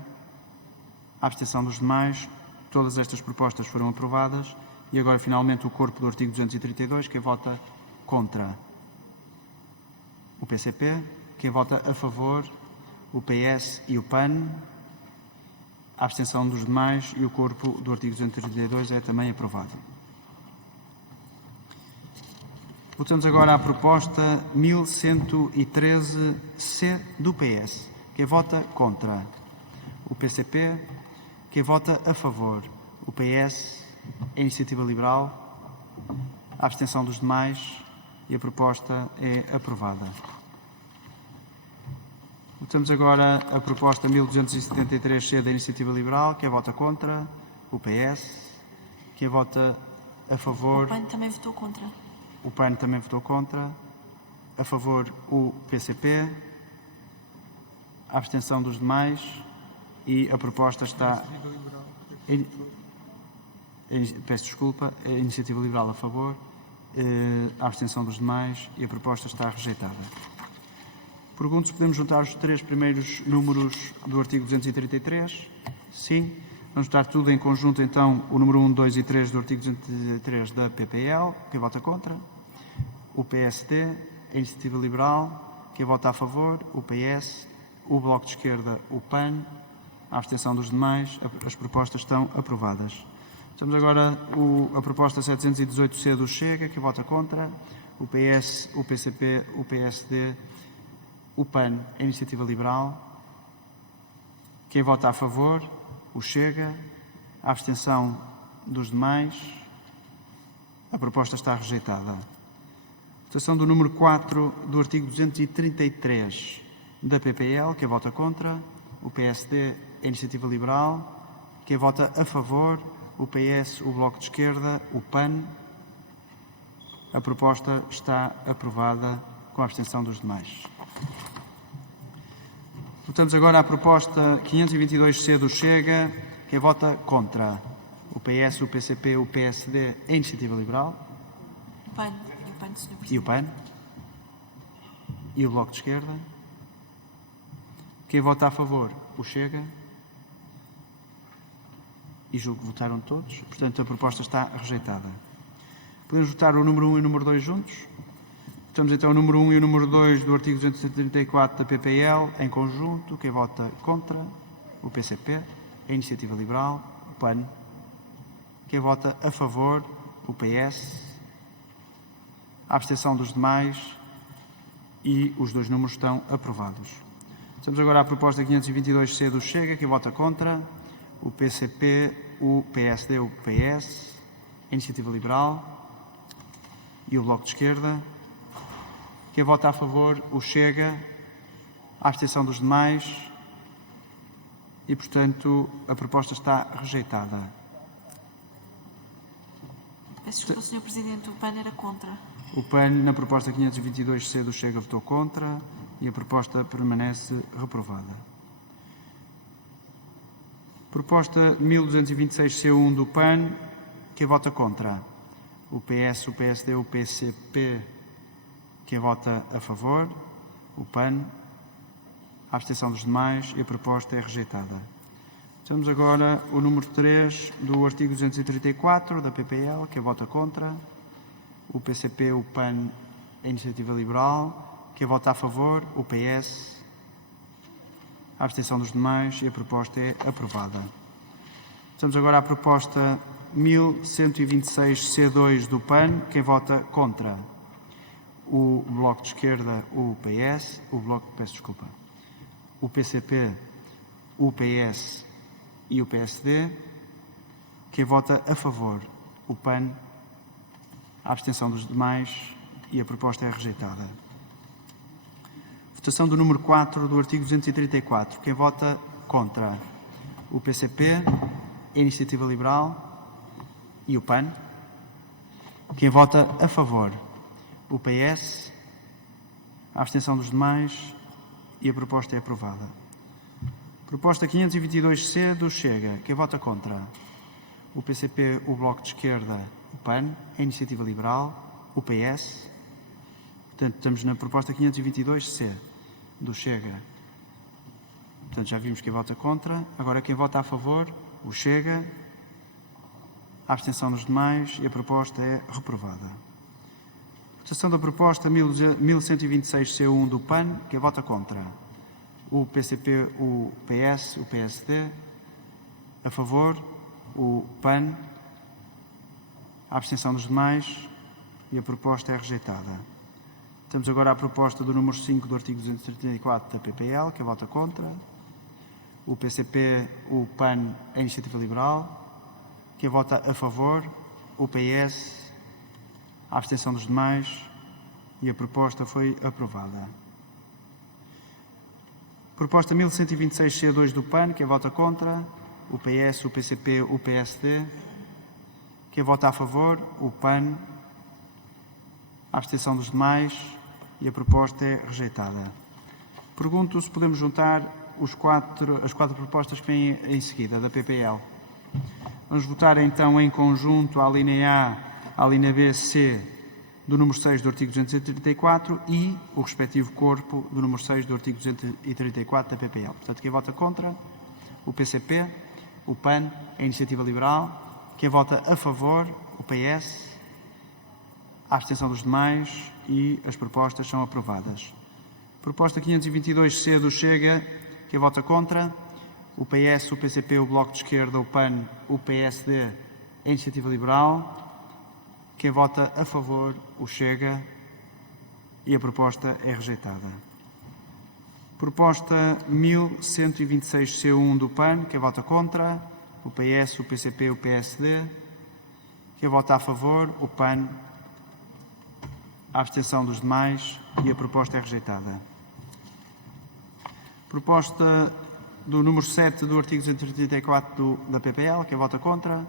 A abstenção dos demais. Todas estas propostas foram aprovadas. E agora, finalmente, o corpo do artigo 232. Quem vota contra? O PCP. Quem vota a favor? O PS e o PAN. A abstenção dos demais e o corpo do artigo 232 é também aprovado. Votamos agora a proposta 1113C do PS. Quem vota contra? O PCP. Quem vota a favor? O PS, a Iniciativa Liberal, a abstenção dos demais e a proposta é aprovada. Votamos agora a proposta 1273C da Iniciativa Liberal. Quem vota contra? O PS. Quem vota a favor? O PAN também votou contra. O PAN também votou contra. A favor, o PCP. A abstenção dos demais e a proposta está... Peço desculpa, a Iniciativa Liberal a favor, a abstenção dos demais e a proposta está rejeitada. Pergunto se podemos juntar os três primeiros números do artigo 233. Sim. Vamos juntar tudo em conjunto, então, o número 1, 2 e 3 do artigo 233 da PPL. Quem vota contra? O PSD, a Iniciativa Liberal. Quem vota a favor? O PS, o Bloco de Esquerda, o PAN. A abstenção dos demais. As propostas estão aprovadas. Temos agora a proposta 718C do Chega. Quem vota contra? O PS, o PCP, o PSD, o PAN, a Iniciativa Liberal. Quem vota a favor? O Chega. A abstenção dos demais. A proposta está rejeitada. Votação do número 4 do artigo 233 da PPL. Quem vota contra? O PSD, a Iniciativa Liberal. Quem vota a favor? O PS, o Bloco de Esquerda, o PAN. A proposta está aprovada com a abstenção dos demais. Votamos agora a proposta 522C do Chega. Quem vota contra? O PS, o PCP, o PSD, a Iniciativa Liberal. O PAN, Sr. Presidente. E o PAN. E o Bloco de Esquerda. Quem vota a favor? O Chega. E julgo que votaram todos. Portanto, a proposta está rejeitada. Podemos votar o número 1 e o número 2 juntos? Votamos então o número 1 e o número 2 do artigo 234 da PPL em conjunto. Quem vota contra? O PCP, a Iniciativa Liberal, o PAN. Quem vota a favor? O PS. A abstenção dos demais e os dois números estão aprovados. Votamos agora a proposta 522C do Chega. Quem vota contra? O PCP, o PSD, o PS, a Iniciativa Liberal e o Bloco de Esquerda. Quem vota a favor? O Chega. A abstenção dos demais e, portanto, a proposta está rejeitada. Peço desculpa, Sr. Presidente, o PAN era contra. O PAN, na proposta 522C do Chega, votou contra e a proposta permanece reprovada. Proposta 1226C1 do PAN. Quem vota contra? O PS, o PSD, o PCP. Quem vota a favor? O PAN. A abstenção dos demais e a proposta é rejeitada. Temos agora o número 3 do artigo 234 da PPL. Quem vota contra? O PCP, o PAN, a Iniciativa Liberal. Quem vota a favor? O PS. A abstenção dos demais e a proposta é aprovada. Estamos agora à proposta 1126C2 do PAN. Quem vota contra? O Bloco de Esquerda, o PS, o PCP, o PS e o PSD. Quem vota a favor? O PAN. A abstenção dos demais e a proposta é rejeitada. Votação do número 4 do artigo 234. Quem vota contra? O PCP, a Iniciativa Liberal e o PAN. Quem vota a favor? O PS. A abstenção dos demais e a proposta é aprovada. Proposta 522C do Chega. Quem vota contra? O PCP, o Bloco de Esquerda, o PAN, a Iniciativa Liberal, o PS. Portanto, estamos na proposta 522C do Chega. Portanto, já vimos quem vota contra. Agora, quem vota a favor? O Chega. A abstenção dos demais e a proposta é reprovada. Votação da proposta 1126C1 do PAN. Quem vota contra? O PCP, o PS, o PSD. A favor? O PAN. A abstenção dos demais e a proposta é rejeitada. Temos agora a proposta do número 5 do artigo 234 da PPL, que vota contra. O PCP, o PAN, a Iniciativa Liberal, que vota a favor. O PS, a abstenção dos demais e a proposta foi aprovada. Proposta 1126C2 do PAN, que vota contra. O PS, o PCP, o PSD, que vota a favor. O PAN, a abstenção dos demais e a proposta é rejeitada. Pergunto se podemos juntar as quatro propostas que vêm em seguida, da PPL. Vamos votar então em conjunto a linha A, a linha B, C, do número 6 do artigo 234 e o respectivo corpo do número 6 do artigo 234 da PPL. Portanto, quem vota contra? O PCP, o PAN, a Iniciativa Liberal. Quem vota a favor? O PS, a abstenção dos demais e as propostas são aprovadas. Proposta 522C do Chega, quem vota contra? O PS, o PCP, o Bloco de Esquerda, o PAN, o PSD, a Iniciativa Liberal. Quem vota a favor? O Chega e a proposta é rejeitada. Proposta 1126C1 do PAN, quem vota contra? O PS, o PCP, o PSD. Quem vota a favor? O PAN, a abstenção dos demais e a proposta é rejeitada. Proposta do número 7 do artigo 234 da PPL, quem vota contra?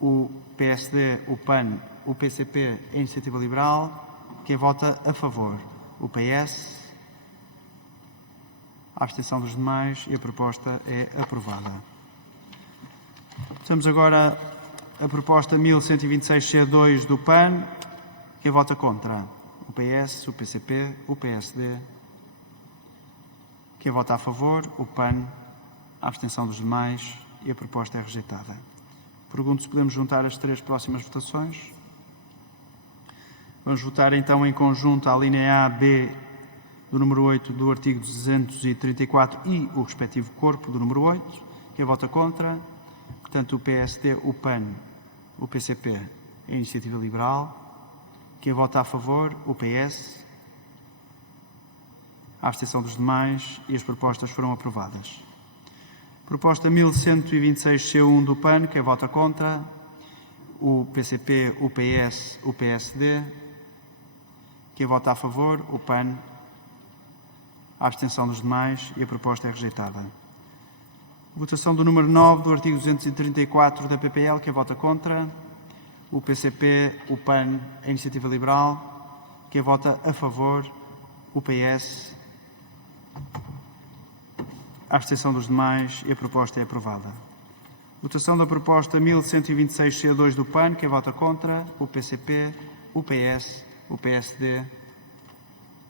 O PSD, o PAN, o PCP, a Iniciativa Liberal. Quem vota a favor? O PS, a abstenção dos demais e a proposta é aprovada. Temos agora a proposta 1126C2 do PAN. Quem vota contra? O PS, o PCP, o PSD. Quem vota a favor? O PAN, a abstenção dos demais e a proposta é rejeitada. Pergunto se podemos juntar as três próximas votações. Vamos votar então em conjunto a linha A, B, do número 8 do artigo 234 e o respectivo corpo do número 8. Quem vota contra? Portanto, o PSD, o PAN, o PCP, a Iniciativa Liberal. Quem vota a favor? O PS, a abstenção dos demais e as propostas foram aprovadas. Proposta 1126C1 do PAN, quem vota contra? O PCP, o PS, o PSD. Quem vota a favor? O PAN, a abstenção dos demais e a proposta é rejeitada. Votação do número 9 do artigo 234 da PPL, quem vota contra? O PCP, o PAN, a Iniciativa Liberal. Quem vota a favor? O PS, a abstenção dos demais e a proposta é aprovada. Votação da proposta 1126C2 do PAN, quem vota contra? O PCP, o PS, o PSD.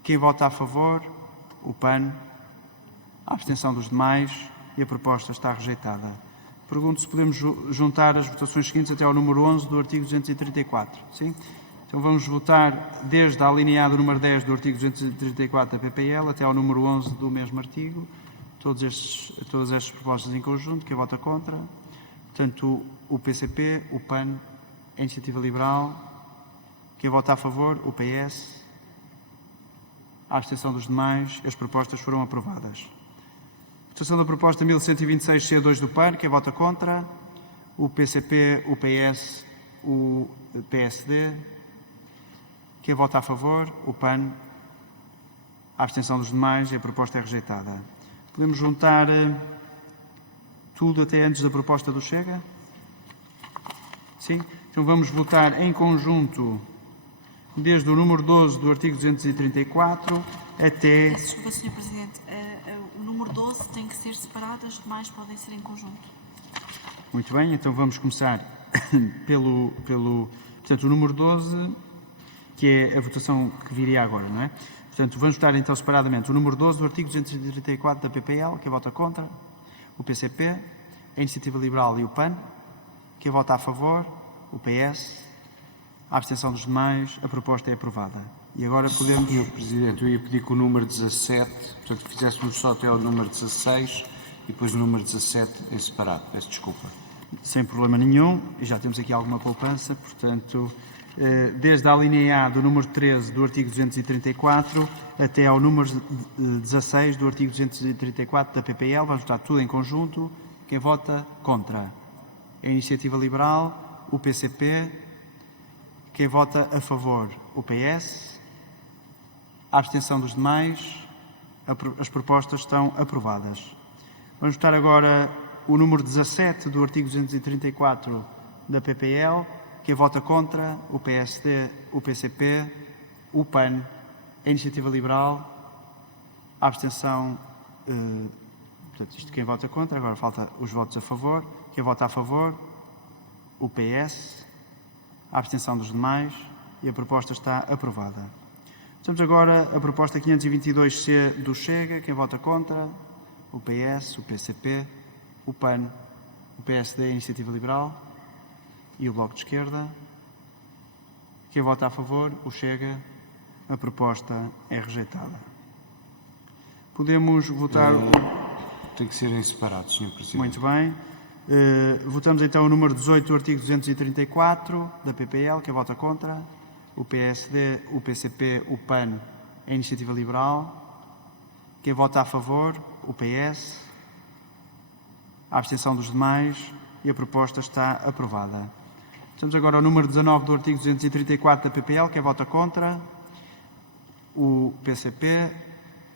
Quem vota a favor? O PAN, a abstenção dos demais e a proposta está rejeitada. Pergunto se podemos juntar as votações seguintes até ao número 11 do artigo 234. Sim? Então vamos votar desde a linha A do número 10 do artigo 234 da PPL até ao número 11 do mesmo artigo. Todas estas propostas em conjunto. Quem vota contra? Portanto, o PCP, o PAN, a Iniciativa Liberal. Quem vota a favor? O PS. A abstenção dos demais. As propostas foram aprovadas. Votação da proposta 1126C2 do PAN. Quem vota contra? O PCP, o PS, o PSD. Quem vota a favor? O PAN. A abstenção dos demais e a proposta é rejeitada. Podemos juntar tudo até antes da proposta do Chega? Sim? Então vamos votar em conjunto desde o número 12 do artigo 234 até... Peço desculpa, Sr. Presidente. O número 12 tem que ser separado, as demais podem ser em conjunto. Muito bem, então vamos começar portanto, o número 12, que é a votação que viria agora, não é? Portanto, vamos votar então separadamente o número 12 do artigo 234 da PPL, quem vota contra? O PCP, a Iniciativa Liberal e o PAN. Quem vota a favor? O PS. A abstenção dos demais, a proposta é aprovada. E agora podemos... Senhor Presidente, eu ia pedir que o número 17, portanto, que fizéssemos só até ao número 16 e depois o número 17 em separado. Peço desculpa. Sem problema nenhum, já temos aqui alguma poupança, portanto, desde a linha A do número 13 do artigo 234 até ao número 16 do artigo 234 da PPL. Vamos votar tudo em conjunto. Quem vota contra? A Iniciativa Liberal, o PCP. Quem vota a favor? O PS. A abstenção dos demais. As propostas estão aprovadas. Vamos votar agora o número 17 do artigo 234 da PPL. Quem vota contra? O PSD, o PCP, o PAN, a Iniciativa Liberal, a abstenção. Portanto, isto quem vota contra. Agora falta os votos a favor. Quem vota a favor? O PS, a abstenção dos demais e a proposta está aprovada. Temos agora a proposta 522C do Chega. Quem vota contra? O PS, o PCP, o PAN, o PSD, a Iniciativa Liberal e o Bloco de Esquerda. Quem vota a favor? O Chega. A proposta é rejeitada. Podemos votar... Tem que ser em separado, Sr. Presidente. Muito bem. Votamos então o número 18 do artigo 234 da PPL. Quem vota contra? O PSD, o PCP, o PAN, a Iniciativa Liberal. Quem vota a favor? O PS. A abstenção dos demais e a proposta está aprovada. Estamos agora ao número 19 do artigo 234 da PPL. Quem vota contra? O PCP,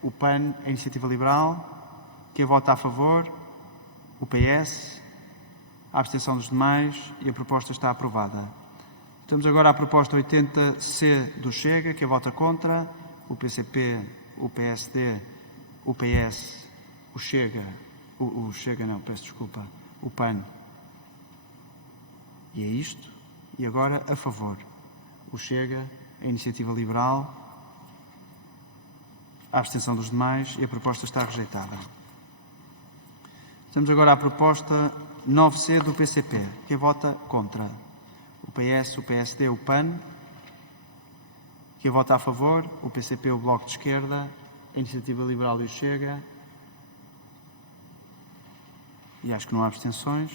o PAN, a Iniciativa Liberal. Quem vota a favor? O PS. A abstenção dos demais e a proposta está aprovada. Temos agora a proposta 80C do Chega. Quem vota contra? O PCP, o PSD, o PS, o Chega, o PAN. E é isto. E agora a favor. O Chega, a Iniciativa Liberal, a abstenção dos demais e a proposta está rejeitada. Estamos agora à proposta 9C do PCP. Quem vota contra? O PS, o PSD, o PAN. Quem vota a favor? O PCP, o Bloco de Esquerda, a Iniciativa Liberal e o Chega. E acho que não há abstenções.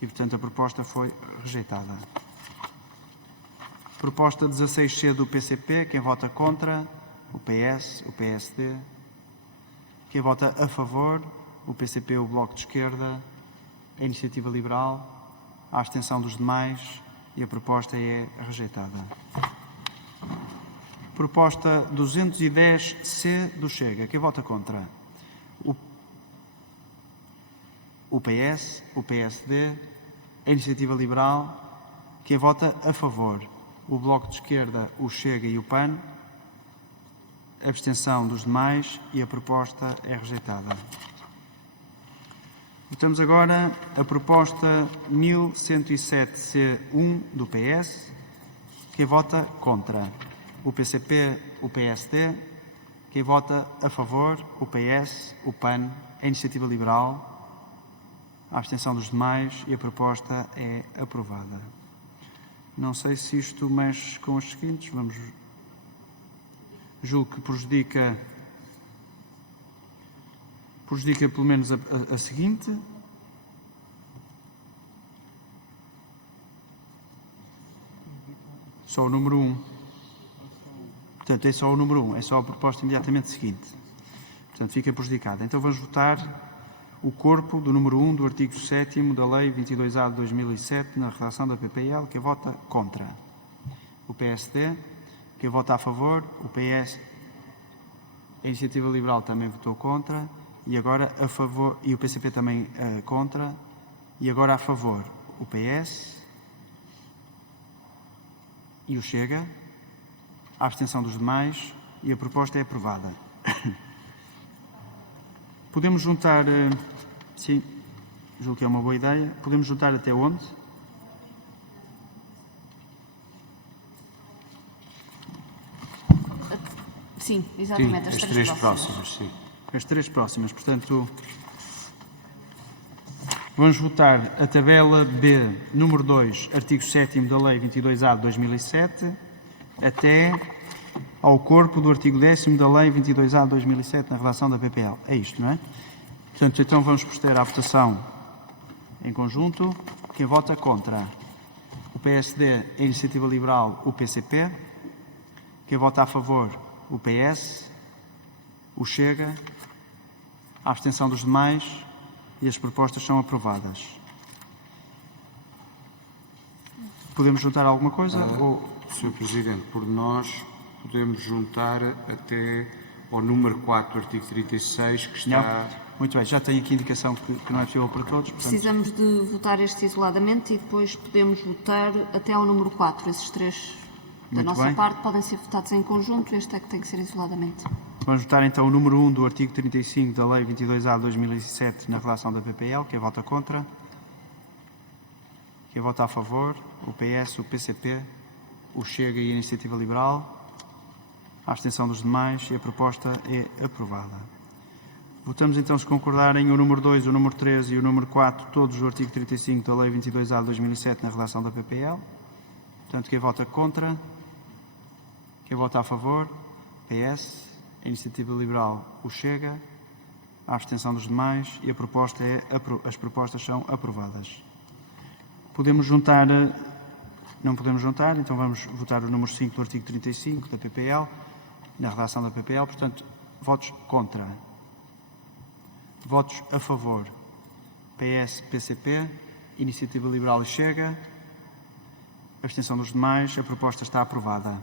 E, portanto, a proposta foi rejeitada. Proposta 16C do PCP. Quem vota contra? O PS, o PSD. Quem vota a favor? O PCP, o Bloco de Esquerda, a Iniciativa Liberal, a abstenção dos demais e a proposta é rejeitada. Proposta 210C do Chega. Quem vota contra? O PS, o PSD, a Iniciativa Liberal. Quem vota a favor? O Bloco de Esquerda, o Chega e o PAN. A abstenção dos demais e a proposta é rejeitada. Votamos agora a proposta 1107C1 do PS. Quem vota contra? O PCP, o PSD. Quem vota a favor? O PS, o PAN, a Iniciativa Liberal, a abstenção dos demais e a proposta é aprovada. Não sei se isto mexe com os seguintes. Julgo que prejudica pelo menos a seguinte. Só o número 1. Portanto, é só o número 1. É só a proposta imediatamente seguinte. Portanto, fica prejudicada. Então vamos votar o corpo do número 1 do artigo 7º da Lei 22A de 2007 na redação da PPL. Quem vota contra? O PSD. Quem vota a favor? O PS. A Iniciativa Liberal também votou contra. E agora a favor, e o PCP também contra, e agora a favor o PS e o Chega, a abstenção dos demais e a proposta é aprovada. Podemos juntar, sim, julgo que é uma boa ideia, podemos juntar até onde? Sim, exatamente, as três próximas, sim. As três próximas, portanto, vamos votar a tabela B, número 2, artigo 7º da Lei 22A de 2007, até ao corpo do artigo 10º da Lei 22A de 2007, na redação da PPL. É isto, não é? Portanto, então vamos proceder à votação em conjunto. Quem vota contra? PSD, a Iniciativa Liberal, o PCP. Quem vota a favor, o PS, o Chega, a abstenção dos demais e as propostas são aprovadas. Podemos juntar alguma coisa? Sr. Presidente, por nós podemos juntar até ao número 4 do artigo 36, que está... Não? Muito bem, já tenho aqui indicação que não é possível para todos. Portanto, Precisamos de votar este isoladamente e depois podemos votar até ao número 4. Esses três, da Muito nossa bem. parte, podem ser votados em conjunto. Este é que tem que ser isoladamente. vamos votar então o número 1 do artigo 35 da Lei 22A de 2007 na redação da PPL. Quem vota contra? Quem vota a favor? O PS, o PCP, o Chega e a Iniciativa Liberal. A abstenção dos demais e a proposta é aprovada. Votamos então, se concordarem, o número 2, o número 3 e o número 4, todos do artigo 35 da Lei 22A de 2007 na redação da PPL. Portanto, quem vota contra? Quem vota a favor? PS, a Iniciativa Liberal, o Chega, a abstenção dos demais e as propostas são aprovadas. Podemos juntar... Não podemos juntar, então vamos votar o número 5 do artigo 35 da PPL, na redação da PPL. Portanto, votos contra. Votos a favor. PS, PCP, Iniciativa Liberal e Chega. Abstenção dos demais. A proposta está aprovada.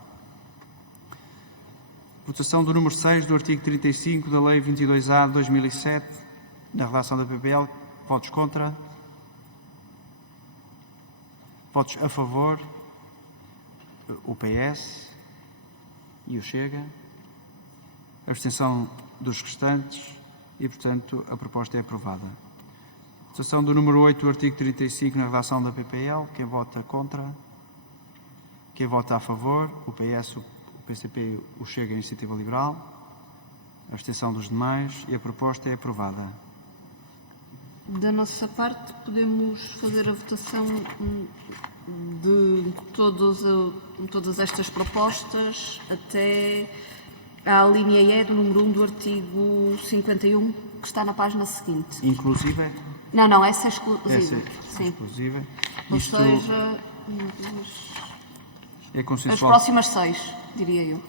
Votação do número 6 do artigo 35 da Lei 22A de 2007, na redação da PPL. Votos contra. Votos a favor. O PS e o Chega. Abstenção dos restantes. E, portanto, a proposta é aprovada. Votação do número 8 do artigo 35 na redação da PPL. Quem vota contra? Quem vota a favor? O PS, o PCP, o Chega e a Iniciativa Liberal. A abstenção dos demais e a proposta é aprovada. Da nossa parte, podemos fazer a votação de todas estas propostas até à linha E do número 1 do artigo 51, que está na página seguinte. Inclusive? Não, essa é exclusiva. Essa é Sim. exclusiva. Ou Isto seja, é as consensual. próximas 6, diria eu.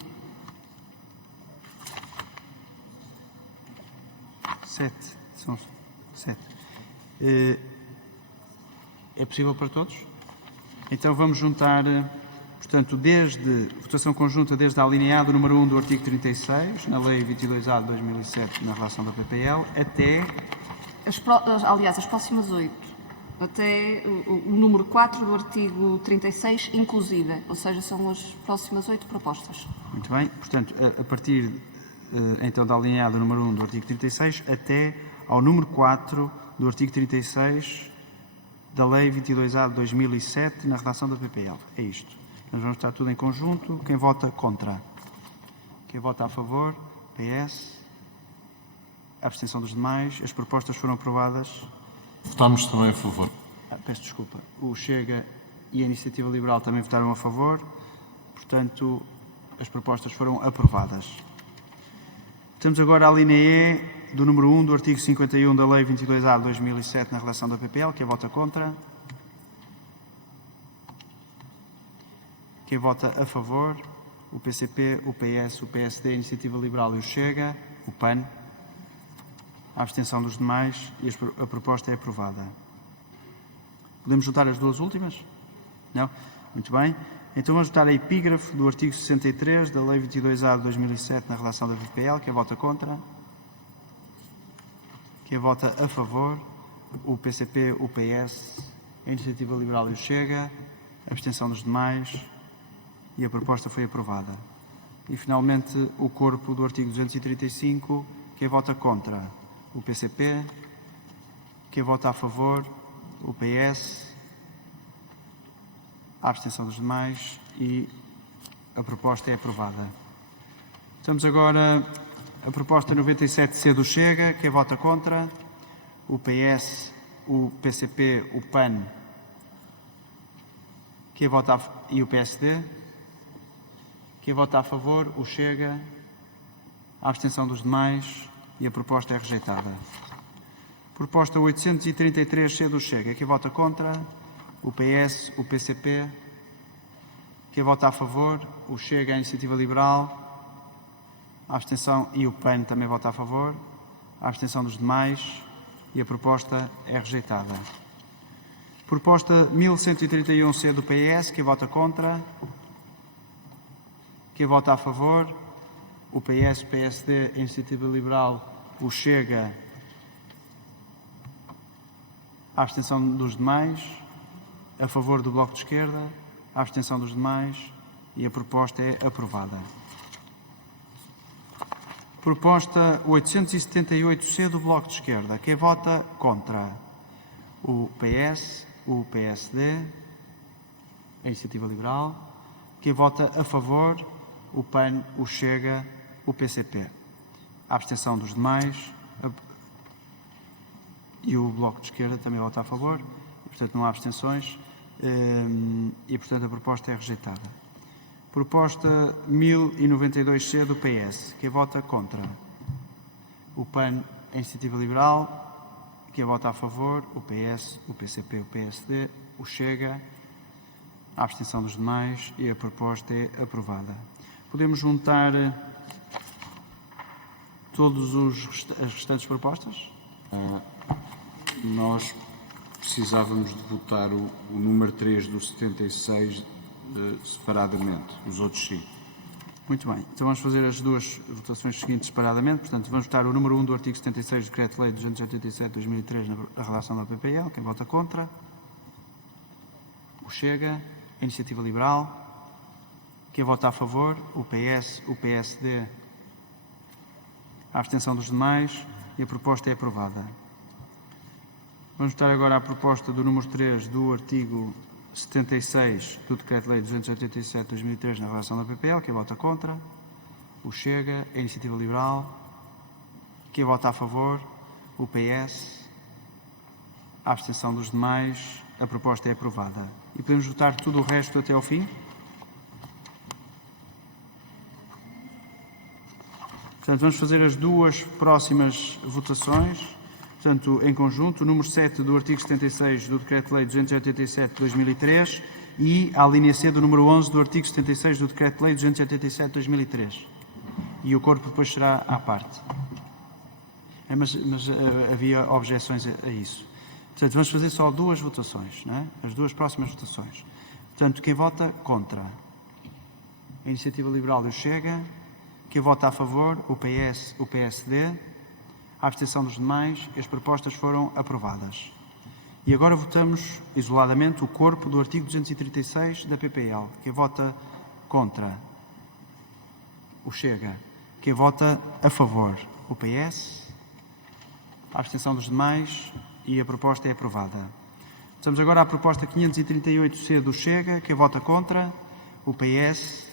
7. São 7. É possível para todos? Então vamos juntar, portanto, desde votação conjunta desde a linha A do número 1 do artigo 36, na Lei 22A de 2007, na relação da PPL, até... Aliás, as próximas 8, até o número 4 do artigo 36, inclusive, ou seja, são as próximas 8 propostas. Muito bem. Portanto, a partir então da linha A do número 1 do artigo 36 até ao número 4 do artigo 36 da Lei 22A de 2007, na redação da PPL. É isto. Nós vamos estar tudo em conjunto. Quem vota contra? Quem vota a favor? PS. A abstenção dos demais. As propostas foram aprovadas. Votamos também a favor. Peço desculpa. O Chega e a Iniciativa Liberal também votaram a favor. Portanto, as propostas foram aprovadas. Temos agora a linha E do número 1 do artigo 51 da Lei 22A de 2007 na relação da PPL. Quem vota contra? Quem vota a favor? O PCP, o PS, o PSD, a Iniciativa Liberal e o Chega, o PAN. A abstenção dos demais e a proposta é aprovada. Podemos juntar as duas últimas? Não? Muito bem. Então vamos votar a epígrafe do artigo 63 da Lei 22A de 2007 na relação da PPL. Quem vota contra? Quem vota a favor? O PCP, o PS, a Iniciativa Liberal e o Chega. A abstenção dos demais e a proposta foi aprovada. E finalmente o corpo do artigo 235. Quem vota contra? O PCP. Quem vota a favor? O PS. A abstenção dos demais e a proposta é aprovada. Estamos agora a proposta 97C do Chega. Quem vota contra? O PS, o PCP, o PAN. Quem vota e o PSD. Quem vota a favor? O Chega. A abstenção dos demais e a proposta é rejeitada. Proposta 833C do Chega. Quem vota contra? o PS, o PCP. Quem vota a favor? O Chega, a Iniciativa Liberal. A abstenção e o PAN também vota a favor. A abstenção dos demais e a proposta é rejeitada. Proposta 1131C do PS, quem vota contra? Quem vota a favor? O PS, o PSD, a Iniciativa Liberal, o Chega. A abstenção dos demais. A favor do Bloco de Esquerda. A abstenção dos demais e a proposta é aprovada. Proposta 878C do Bloco de Esquerda. Quem vota contra? O PS, o PSD, a Iniciativa Liberal. Quem vota a favor? O PAN, o Chega, o PCP. A abstenção dos demais e o Bloco de Esquerda também vota a favor. Portanto, não há abstenções. E, portanto, a proposta é rejeitada. Proposta 1092C do PS. Quem vota contra? O PAN, a Iniciativa Liberal. Quem vota a favor? O PS, o PCP, o PSD, o Chega. A abstenção dos demais e a proposta é aprovada. Podemos juntar todas as restantes propostas? Nós precisávamos de votar o número 3 do 76 separadamente, os outros sim. Muito bem. Então vamos fazer as duas votações seguintes separadamente. Portanto, vamos votar o número 1 do artigo 76 do Decreto-Lei 287/2003 na redação da PPL. Quem vota contra? O Chega, a Iniciativa Liberal. Quem vota a favor? O PS, o PSD. A abstenção dos demais e a proposta é aprovada. Vamos votar agora a proposta do número 3 do artigo 76 do Decreto-Lei 287/2003 na redação da PPL. Quem vota contra? O Chega, a Iniciativa Liberal. Quem vota a favor? O PS. A abstenção dos demais. A proposta é aprovada. E podemos votar tudo o resto até ao fim? Portanto, vamos fazer as duas próximas votações. Portanto, em conjunto, o número 7 do artigo 76 do Decreto-Lei 287/2003 e a linha C do número 11 do artigo 76 do Decreto-Lei 287/2003. E o corpo depois será à parte. Mas havia objeções a isso. Portanto, vamos fazer só duas votações, não é? As duas próximas votações. Portanto, quem vota contra? A Iniciativa Liberal e o Chega. Quem vota a favor? O PS, o PSD. A abstenção dos demais, as propostas foram aprovadas. E agora votamos isoladamente o corpo do artigo 236 da PPL. Quem vota contra? O Chega. Quem vota a favor? O PS. A abstenção dos demais e a proposta é aprovada. Vamos agora à proposta 538C do Chega. Quem vota contra? O PS.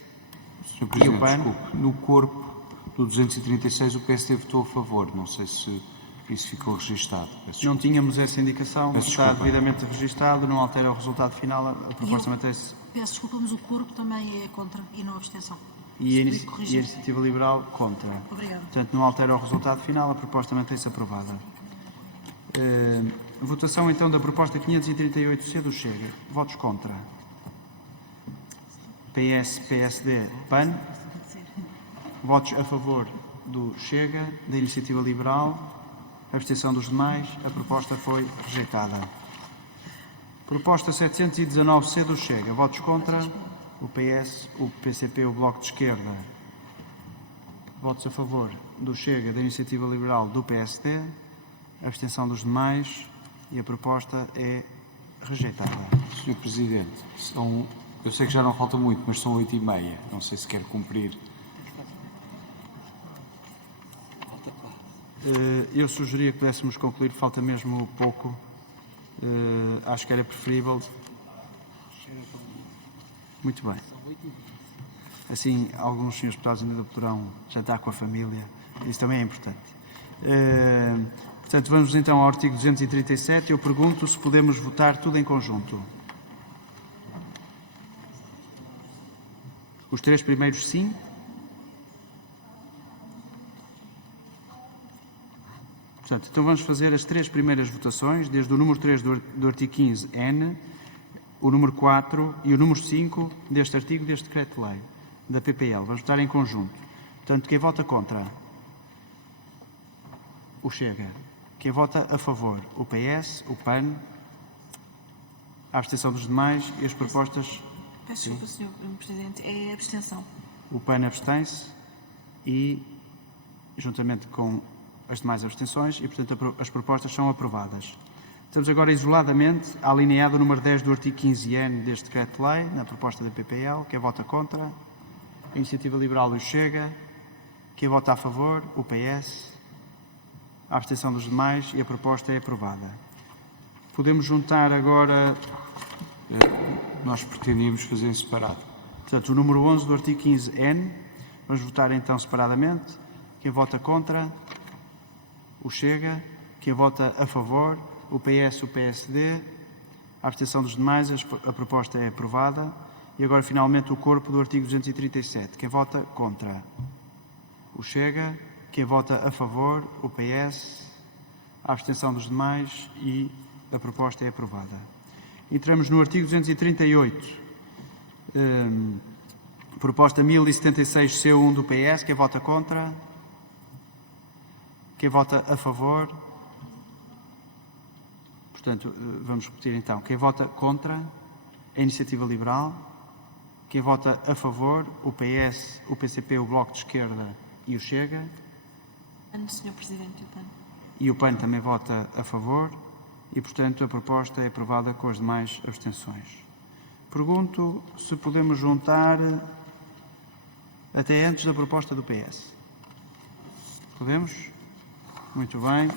Sr. Presidente, E o PAN? desculpe, no corpo do 236 o PSD votou a favor. Não sei se isso ficou registado. Peço Não desculpa. tínhamos essa indicação, mas Peço está desculpa. devidamente registado, não altera o resultado final, a proposta mantém-se. Peço desculpa, mas o corpo também é contra e não abstenção. E a Gostaria de corrigir. Iniciativa Liberal contra. Obrigada. Portanto, não altera o resultado final, a proposta mantém-se aprovada. Votação então da proposta 538C do Chega. Votos contra. PS, PSD, PAN. Votos a favor do Chega, da Iniciativa Liberal. Abstenção dos demais. A proposta foi rejeitada. Proposta 719C do Chega. Votos contra. O PS, o PCP, o Bloco de Esquerda. Votos a favor do Chega, da Iniciativa Liberal, do PSD. Abstenção dos demais. E a proposta é rejeitada. Sr. Presidente, eu sei que já não falta muito, mas são 8h30. Não sei se quer cumprir. Eu sugeria que pudéssemos concluir, falta mesmo pouco. Acho que era preferível. Muito bem. Assim, alguns senhores deputados ainda poderão jantar com a família. Isso também é importante. Portanto, vamos então ao artigo 237. Eu pergunto se podemos votar tudo em conjunto. Os três primeiros, sim. Portanto, então vamos fazer as três primeiras votações, desde o número 3 do artigo 15, N, o número 4 e o número 5 deste artigo deste decreto-lei, da PPL. Vamos votar em conjunto. Portanto, quem vota contra? O Chega. Quem vota a favor? O PS, o PAN, a abstenção dos demais e as propostas... Peço desculpa, Sr. Presidente, é a abstenção. O PAN abstém-se e, juntamente com as demais abstenções, e, portanto, as propostas são aprovadas. Estamos agora isoladamente a alineado o número 10 do artigo 15N deste decreto-lei, na proposta da PPL. Quem vota contra? A Iniciativa Liberal e o Chega. Quem vota a favor? O PS. A abstenção dos demais e a proposta é aprovada. Podemos juntar agora... Nós pretendíamos fazer em separado. Portanto, o número 11 do artigo 15N. Vamos votar então separadamente. Quem vota contra? O Chega. Quem vota a favor? O PS, o PSD. A abstenção dos demais, a proposta é aprovada. E agora, finalmente, o corpo do artigo 237. Quem vota contra? O Chega. Quem vota a favor? O PS. A abstenção dos demais e a proposta é aprovada. Entramos no artigo 238. Proposta 1076, C1 do PS. Quem vota contra? Quem vota a favor? Portanto, vamos repetir então. Quem vota contra? A Iniciativa Liberal. Quem vota a favor? O PS, o PCP, o Bloco de Esquerda e o Chega. Sr. Presidente, o PAN. E o PAN também vota a favor. E, portanto, a proposta é aprovada com as demais abstenções. Pergunto se podemos juntar até antes da proposta do PS. Podemos? Muito bem.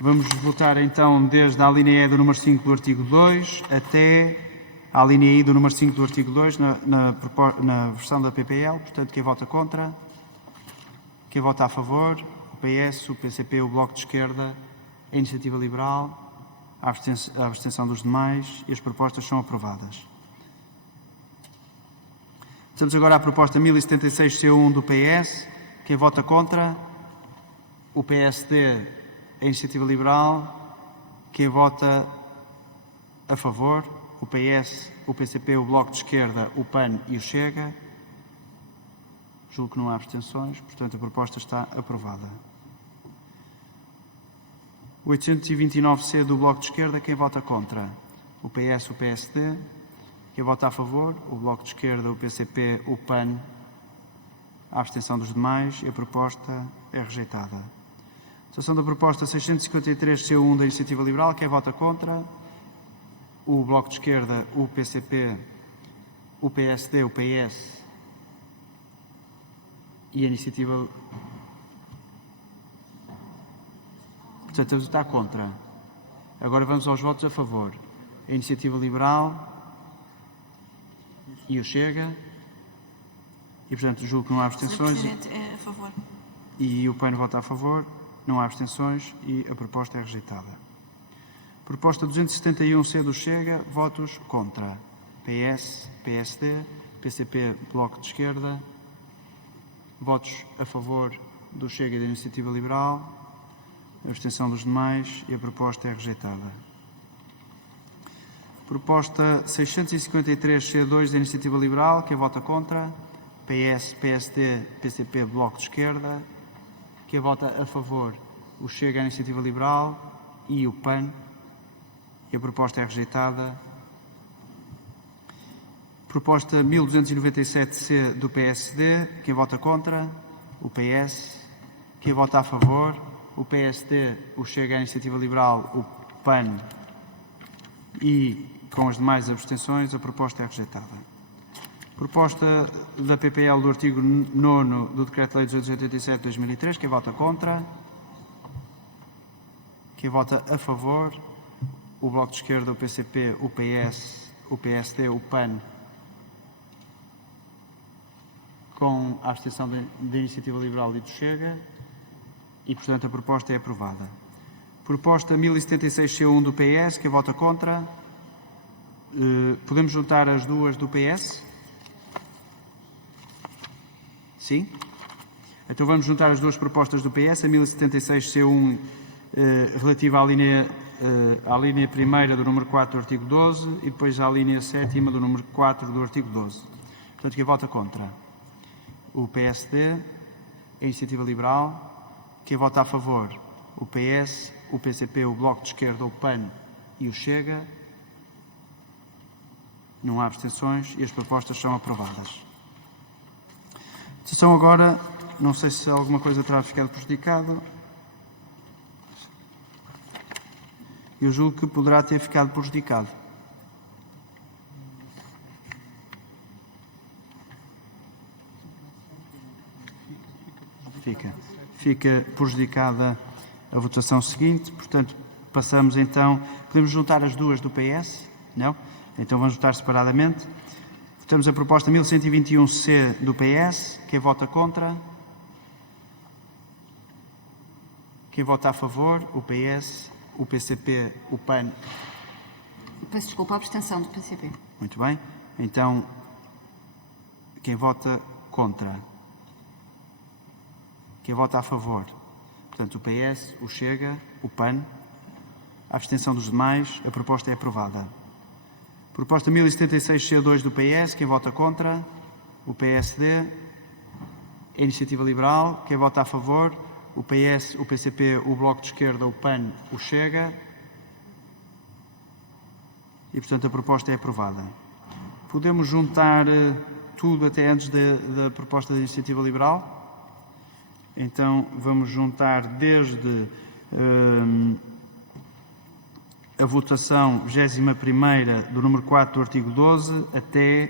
Vamos votar então desde a linha E do número 5 do artigo 2 até a linha I do número 5 do artigo 2 na versão da PPL. Portanto, quem vota contra? Quem vota a favor? O PS, o PCP, o Bloco de Esquerda, a Iniciativa Liberal, a abstenção dos demais e as propostas são aprovadas. Estamos agora à proposta 1076, C1 do PS. Quem vota contra? O PSD, a Iniciativa Liberal. Quem vota a favor? O PS, o PCP, o Bloco de Esquerda, o PAN e o Chega. Julgo que não há abstenções, portanto a proposta está aprovada. 829C do Bloco de Esquerda, quem vota contra? O PS, o PSD. Quem vota a favor? O Bloco de Esquerda, o PCP, o PAN. A abstenção dos demais e a proposta é rejeitada. Votação da proposta 653C1 da Iniciativa Liberal, quem vota contra? O Bloco de Esquerda, o PCP, o PSD, o PS e a Iniciativa... Portanto, está contra. Agora vamos aos votos a favor. A Iniciativa Liberal e o Chega. E, portanto, julgo que não há abstenções. Sr. Presidente, é a favor. E o PAN vota a favor. Não há abstenções e a proposta é rejeitada. Proposta 271C do Chega. Votos contra. PS, PSD, PCP, Bloco de Esquerda. Votos a favor do Chega e da Iniciativa Liberal. A abstenção dos demais e a proposta é rejeitada. Proposta 653C2 da Iniciativa Liberal. Quem vota contra? PS, PSD, PCP, Bloco de Esquerda. Quem vota a favor? O Chega, a Iniciativa Liberal e o PAN. E a proposta é rejeitada. Proposta 1297C do PSD. Quem vota contra? O PS. Quem vota a favor? O PSD, o Chega, a Iniciativa Liberal, o PAN e, com as demais abstenções, a proposta é rejeitada. Proposta da PPL do artigo 9º do Decreto-Lei 287 de 2003. Quem vota contra? Quem vota a favor? O Bloco de Esquerda, o PCP, o PS, o PSD, o PAN, com a abstenção da Iniciativa Liberal e do Chega. E, portanto, a proposta é aprovada. Proposta 1076C1 do PS. Quem vota contra? Podemos juntar as duas do PS? Sim? Então vamos juntar as duas propostas do PS. A 1076C1 relativa à linha à linha primeira do número 4 do artigo 12 e depois à linha 7ª do número 4 do artigo 12. Portanto, quem vota contra? O PSD, a Iniciativa Liberal. Quem vota a favor? O PS, o PCP, o Bloco de Esquerda, o PAN e o Chega. Não há abstenções e as propostas são aprovadas. Sessão agora, não sei se alguma coisa terá ficado prejudicado. Eu julgo que poderá ter ficado prejudicado. Fica prejudicada a votação seguinte, portanto, passamos então, podemos juntar as duas do PS? Não? Então vamos votar separadamente. Votamos a proposta 1121C do PS. Quem vota contra? Quem vota a favor? O PS, o PCP, o PAN. Peço desculpa, a abstenção do PCP. Muito bem. Então, quem vota contra? Quem vota a favor? Portanto, o PS, o Chega, o PAN. A abstenção dos demais. A proposta é aprovada. Proposta 1076C2 do PS. Quem vota contra? O PSD. A Iniciativa Liberal. Quem vota a favor? O PS, o PCP, o Bloco de Esquerda, o PAN, o Chega. E, portanto, a proposta é aprovada. Podemos juntar tudo até antes da proposta da Iniciativa Liberal? Então, vamos juntar desde a votação 21ª do número 4 do artigo 12 até...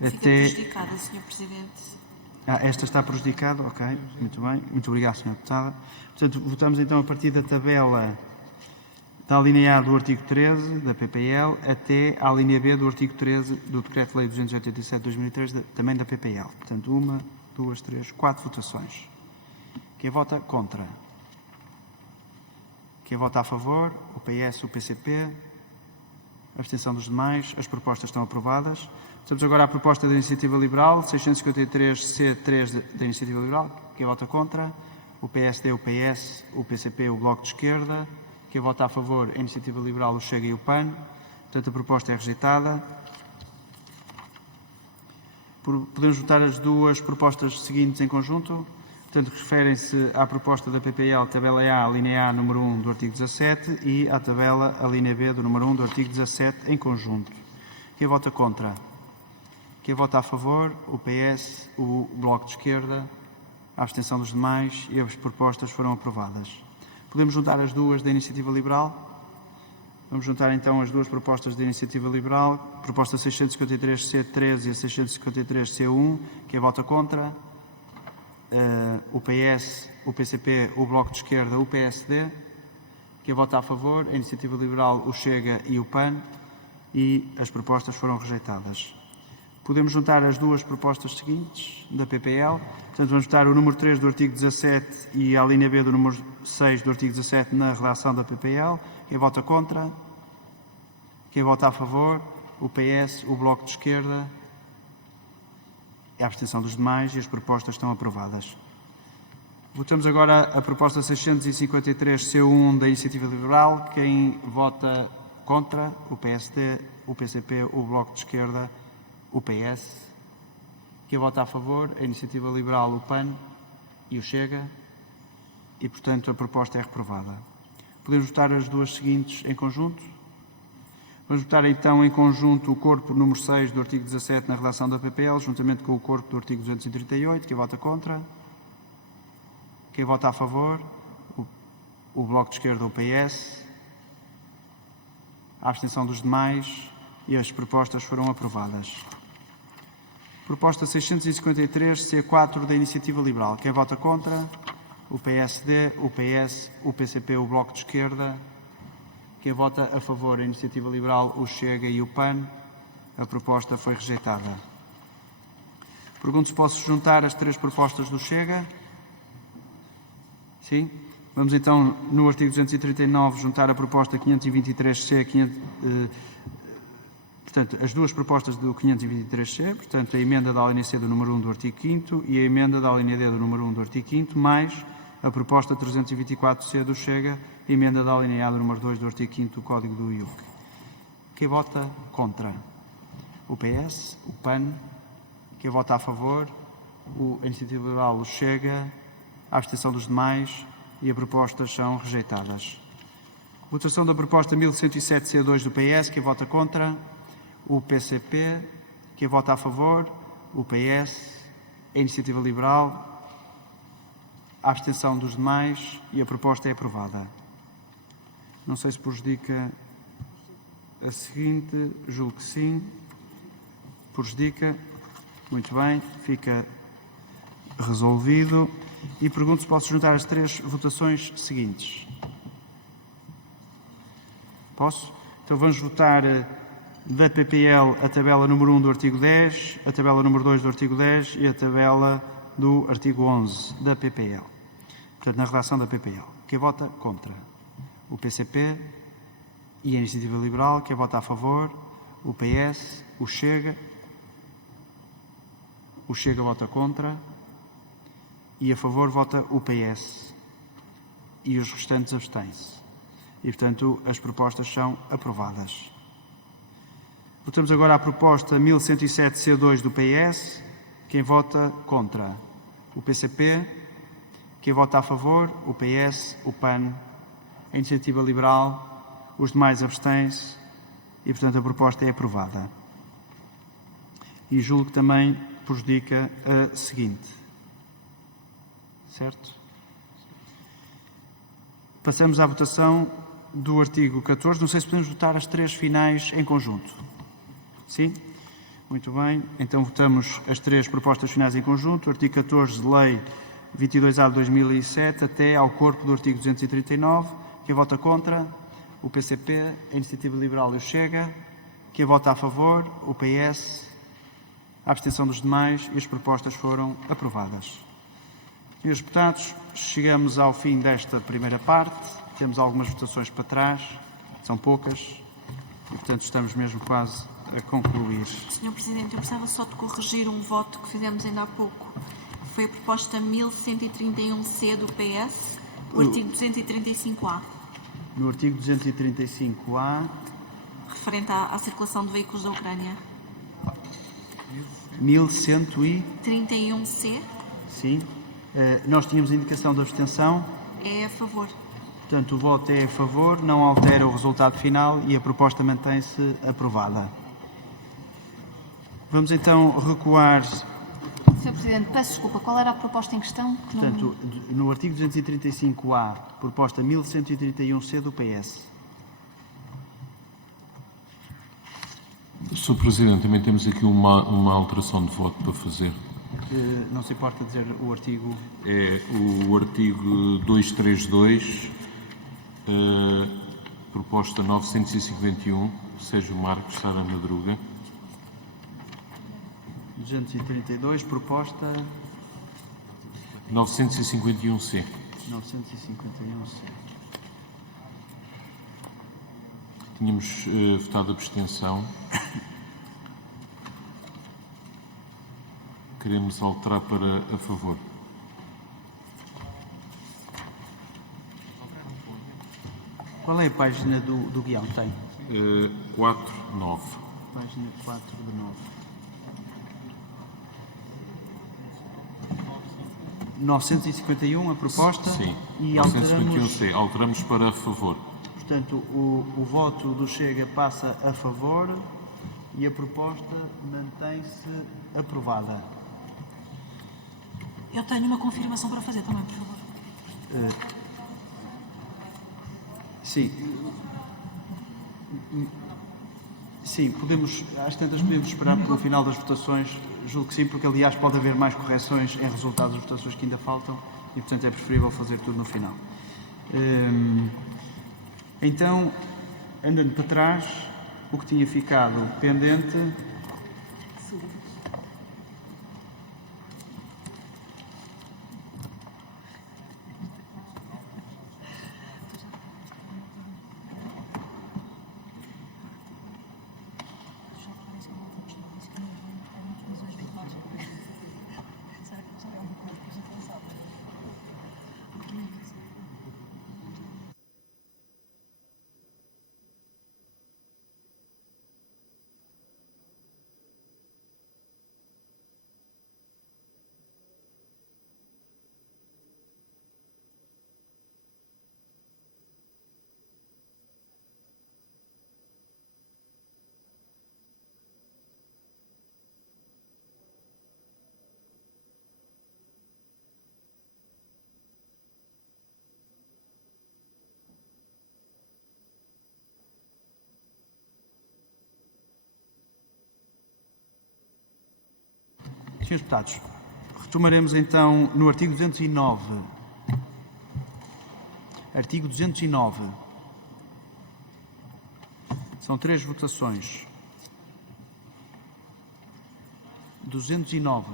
Fica prejudicada, Sr. Presidente. Esta está prejudicada, ok, muito bem. Muito obrigado, Sra. Deputada. Portanto, votamos então a partir da tabela da linha A do artigo 13 da PPL até à linha B do artigo 13 do Decreto-Lei 287/2003, também da PPL. Portanto, 1, 2, 3, 4 votações. Quem vota contra? Quem vota a favor? O PS, o PCP. A abstenção dos demais. As propostas estão aprovadas. Estamos agora à proposta da Iniciativa Liberal, 653C3 da Iniciativa Liberal. Quem vota contra? O PSD, o PS, o PCP, o Bloco de Esquerda. Quem vota a favor? A Iniciativa Liberal, o Chega e o PAN. Portanto, a proposta é rejeitada. Podemos votar as duas propostas seguintes em conjunto. Portanto, referem-se à proposta da PPL, tabela A, linha A, número 1 do artigo 17 e à tabela, a linha B do número 1 do artigo 17 em conjunto. Quem vota contra? Quem vota a favor? O PS, o Bloco de Esquerda, a abstenção dos demais e as propostas foram aprovadas. Podemos juntar as duas da Iniciativa Liberal? Vamos juntar então as duas propostas da Iniciativa Liberal, proposta 653C13 e a 653C1. Quem vota contra? O PS, o PCP, o Bloco de Esquerda, o PSD. Quem vota a favor? A Iniciativa Liberal, o Chega e o PAN. E as propostas foram rejeitadas. Podemos juntar as duas propostas seguintes da PPL. Portanto, vamos juntar o número 3 do artigo 17 e a linha B do número 6 do artigo 17 na redação da PPL. Quem vota contra? Quem vota a favor? O PS, o Bloco de Esquerda. A abstenção dos demais e as propostas estão aprovadas. Votamos agora a proposta 653C1 da Iniciativa Liberal. Quem vota contra? O PSD, o PCP, o Bloco de Esquerda, o PS. Quem vota a favor? A Iniciativa Liberal, o PAN e o Chega. E, portanto, a proposta é reprovada. Podemos votar as duas seguintes em conjunto? Vamos votar então em conjunto o corpo número 6 do artigo 17 na redação da PPL, juntamente com o corpo do artigo 238. Quem vota contra? Quem vota a favor? O Bloco de Esquerda, o PS. A abstenção dos demais e as propostas foram aprovadas. Proposta 653C4 da Iniciativa Liberal. Quem vota contra? O PSD, o PS, o PCP, o Bloco de Esquerda. Quem vota a favor? A Iniciativa Liberal, o Chega e o PAN. A proposta foi rejeitada. Pergunto se posso juntar as três propostas do Chega. Sim? Vamos então, no artigo 239, juntar a proposta 523C, portanto, as duas propostas do 523C, portanto, a emenda da alínea C do número 1 do artigo 5º e a emenda da alínea D do número 1 do artigo 5º, mais a proposta 324C do Chega, emenda da alineada número 2 do artigo 5º do Código do IUC. Quem vota contra? O PS, o PAN. Quem vota a favor? A Iniciativa Liberal, o Chega, a abstenção dos demais e as propostas são rejeitadas. Votação da proposta 1107C2 do PS. Quem vota contra? O PCP. Quem vota a favor? O PS, a Iniciativa Liberal, a abstenção dos demais e a proposta é aprovada. Não sei se prejudica a seguinte, julgo que sim. Prejudica. Muito bem, fica resolvido. E pergunto se posso juntar as 3 votações seguintes. Posso? Então vamos votar da PPL a tabela número 1 do artigo 10, a tabela número 2 do artigo 10 e a tabela do artigo 11 da PPL. Portanto, na redação da PPL. Quem vota contra? O PCP e a Iniciativa Liberal. Quem vota a favor? O PS, o Chega. O Chega vota contra. E a favor vota o PS. E os restantes abstêm-se. E, portanto, as propostas são aprovadas. Votamos agora a proposta 1107C2 do PS. Quem vota contra? O PCP. Quem vota a favor? O PS, o PAN, a Iniciativa Liberal, os demais abstêm-se e, portanto, a proposta é aprovada. E julgo que também prejudica a seguinte. Certo? Passamos à votação do artigo 14. Não sei se podemos votar as 3 finais em conjunto. Sim? Muito bem. Então votamos as 3 propostas finais em conjunto. Artigo 14 de Lei 22A de 2007 até ao corpo do artigo 239. Quem vota contra? O PCP, a Iniciativa Liberal e o Chega. Quem vota a favor? O PS, a abstenção dos demais e as propostas foram aprovadas. Senhores deputados, chegamos ao fim desta primeira parte. Temos algumas votações para trás, são poucas, e portanto estamos mesmo quase a concluir. Sr. Presidente, eu precisava só de corrigir um voto que fizemos ainda há pouco. Foi a proposta 1131C do PS, o artigo 235A. No artigo 235A, referente à circulação de veículos da Ucrânia. 1100 e... 31C Sim. Nós tínhamos a indicação de abstenção. é a favor. Portanto, o voto é a favor, não altera o resultado final e a proposta mantém-se aprovada. Vamos então recuar. Sr. Presidente, peço desculpa, qual era a proposta em questão? Que não- Portanto, no artigo 235A, proposta 1131C do PS. Sr. Presidente, também temos aqui uma alteração de voto para fazer. Não se importa dizer o artigo? É o artigo 232, proposta 951, Sérgio Marcos, Sara Madruga. 232, proposta 951C. 951C. Tínhamos votado abstenção. Queremos alterar para a favor. Qual é a página do guião? Tem? 4.9. Página 4 de 9. 951 a proposta. Sim, E alteramos, 951C. Alteramos para a favor. portanto, o voto do Chega passa a favor e a proposta mantém-se aprovada. Eu tenho uma confirmação para fazer também, por favor. Sim. Sim, podemos, às tantas podemos esperar pelo final das votações, julgo que sim, porque aliás pode haver mais correções em resultados das votações que ainda faltam e portanto é preferível fazer tudo no final. Então, andando para trás, o que tinha ficado pendente... Senhores deputados, retomaremos então no artigo 209. Artigo 209. São 3 votações. 209.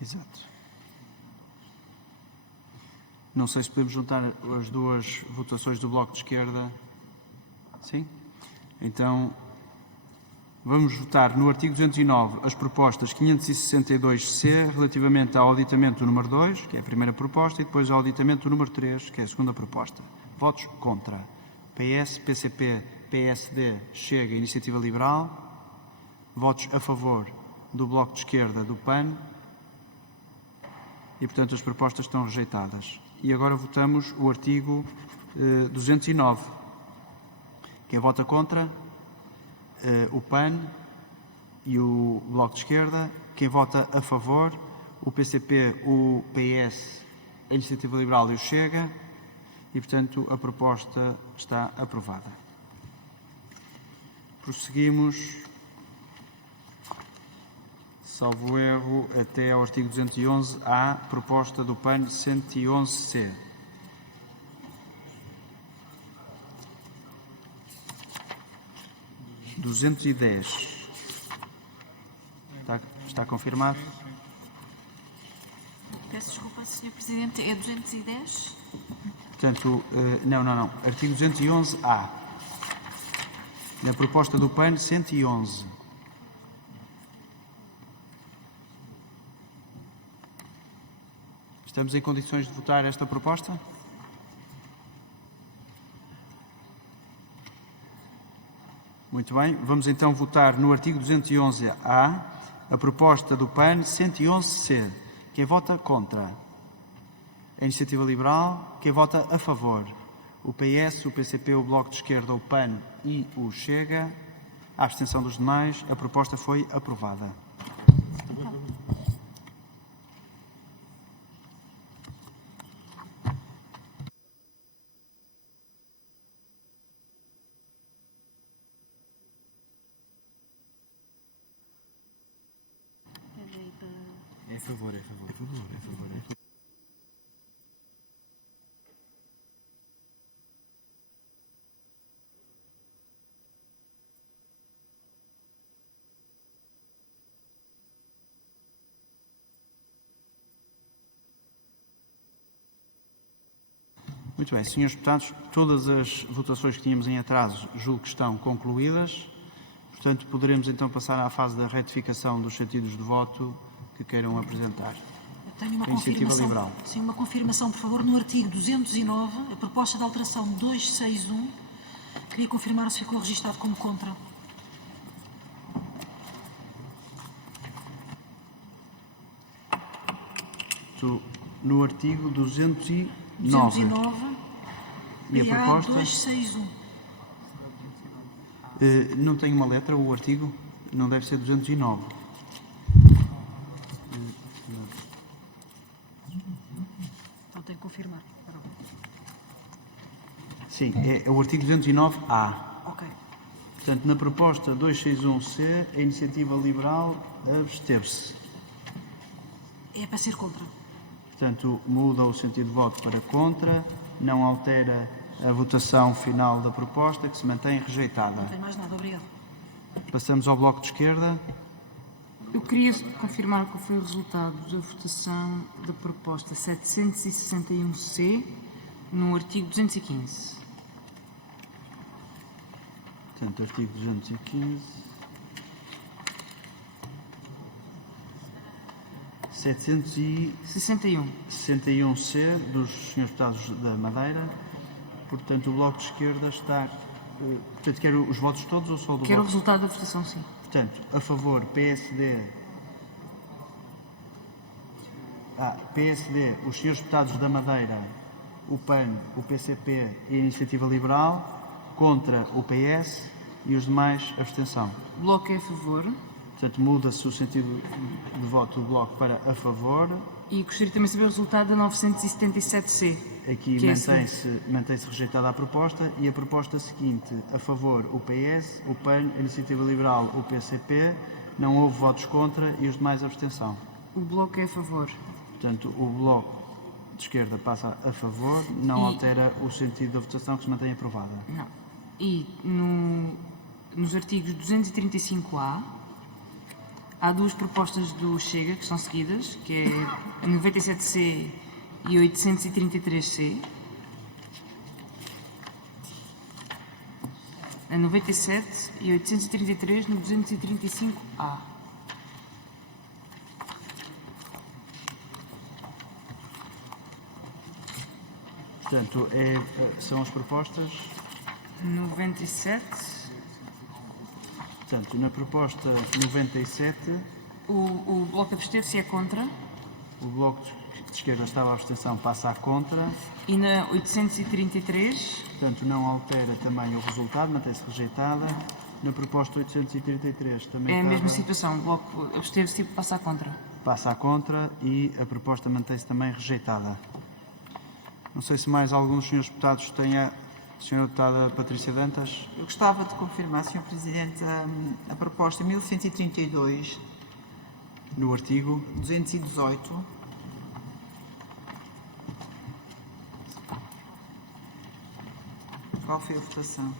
Exato. Não sei se podemos juntar as duas votações do Bloco de Esquerda. Sim? Então, vamos votar no artigo 209 as propostas 562C relativamente ao auditamento do número 2, que é a primeira proposta, e depois ao auditamento do número 3, que é a segunda proposta. Votos contra. PS, PCP, PSD, Chega, Iniciativa Liberal. Votos a favor do Bloco de Esquerda, do PAN. E, portanto, as propostas estão rejeitadas. E agora votamos o artigo 209. Quem vota contra? O PAN e o Bloco de Esquerda. Quem vota a favor? O PCP, o PS, a Iniciativa Liberal e o Chega. E, portanto, a proposta está aprovada. Prosseguimos, salvo erro, até ao artigo 211, à proposta do PAN 111C. Está confirmado? Peço desculpa, Sr. Presidente, é 210? Portanto, não. Artigo 211A. Na proposta do PAN 111. Estamos em condições de votar esta proposta? Muito bem. Vamos então votar no artigo 211A a proposta do PAN 111C. Quem vota contra? A Iniciativa Liberal. Quem vota a favor? O PS, o PCP, o Bloco de Esquerda, o PAN e o Chega. A abstenção dos demais. A proposta foi aprovada. É a favor. Muito bem, senhores deputados, todas as votações que tínhamos em atraso julgo que estão concluídas. Portanto, poderemos então passar à fase da retificação dos sentidos de voto que queiram apresentar. Eu tenho uma A Iniciativa confirmação. Liberal. Sim, uma confirmação, por favor, no artigo 209, a proposta de alteração 261. Queria confirmar se ficou registado como contra. No artigo 209. 209, E a PA proposta? 261. Não tem uma letra, o artigo? Não deve ser 209. Então tenho que confirmar. Perdão. Sim, é o artigo 209A. Ok. Portanto, na proposta 261C, a Iniciativa Liberal absteve-se. É para ser contra. Portanto, muda o sentido de voto para contra, não altera a votação final da proposta, que se mantém rejeitada. Não tem mais nada, obrigado. Passamos ao Bloco de Esquerda. Eu queria confirmar qual foi o resultado da votação da proposta 761C no artigo 215. Portanto, artigo 215. 61. 761C dos Srs. Deputados da Madeira. Portanto, o Bloco de Esquerda está... Portanto, quer os votos todos ou só do Quero o Bloco? resultado da votação, sim. Portanto, a favor, PSD, PSD, os senhores deputados da Madeira, o PAN, o PCP e a Iniciativa Liberal, contra o PS e os demais, abstenção. O Bloco é a favor. Portanto, muda-se o sentido de voto do Bloco para a favor. E gostaria também de saber o resultado da 977C. Aqui que é mantém-se rejeitada a proposta e a proposta seguinte, a favor o PS, o PAN, a Iniciativa Liberal, o PCP, não houve votos contra e os demais abstenção. O Bloco é a favor. Portanto, o Bloco de Esquerda passa a favor, não altera o sentido da votação que se mantém aprovada. Não. E nos artigos 235A há duas propostas do Chega que são seguidas, que é a 97C e 833C. A 97 e 833 no 235A. Portanto, são as propostas. 97. Portanto, na proposta 97, O Bloco absteve-se é contra. o Bloco de Esquerda estava à abstenção, passa a contra. E na 833, Portanto, não altera também o resultado, mantém-se rejeitada. Na proposta 833 também é a mesma estava- situação. O Bloco absteve-se e passa a contra. passa a contra e a proposta mantém-se também rejeitada. Não sei se mais algum dos senhores deputados tenha... Senhora Deputada Patrícia Dantas. Eu gostava de confirmar, Sr. Presidente, a proposta 1132, No artigo 218, qual foi a votação?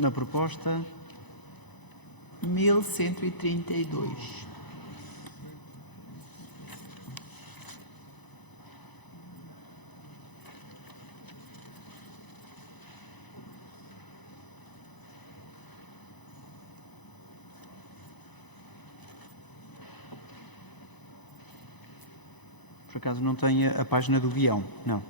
na proposta. 1132. Por acaso não tem a página do guião, não.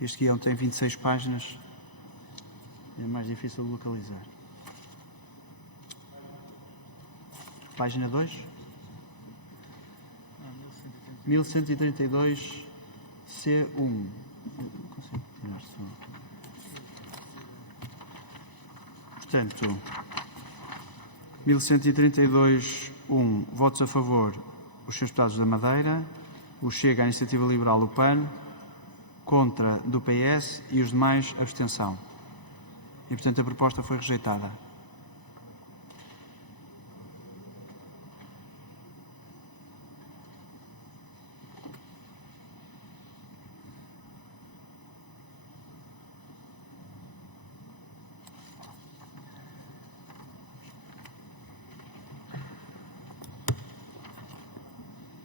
Este guião tem 26 páginas, é mais difícil de localizar. Página 2. 1132 C1. Consigo tirar só. Portanto, 1132.1 votos a favor, os senhores deputados da Madeira, o Chega, a Iniciativa Liberal, o PAN, contra do PS e os demais abstenção. E, portanto, a proposta foi rejeitada.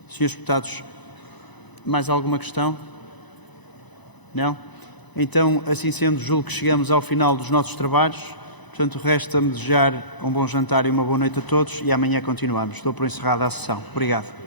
Senhores deputados, mais alguma questão? Não? Então, assim sendo, julgo que chegamos ao final dos nossos trabalhos. Portanto, resta-me desejar um bom jantar e uma boa noite a todos e amanhã continuamos. Estou por encerrada a sessão. Obrigado.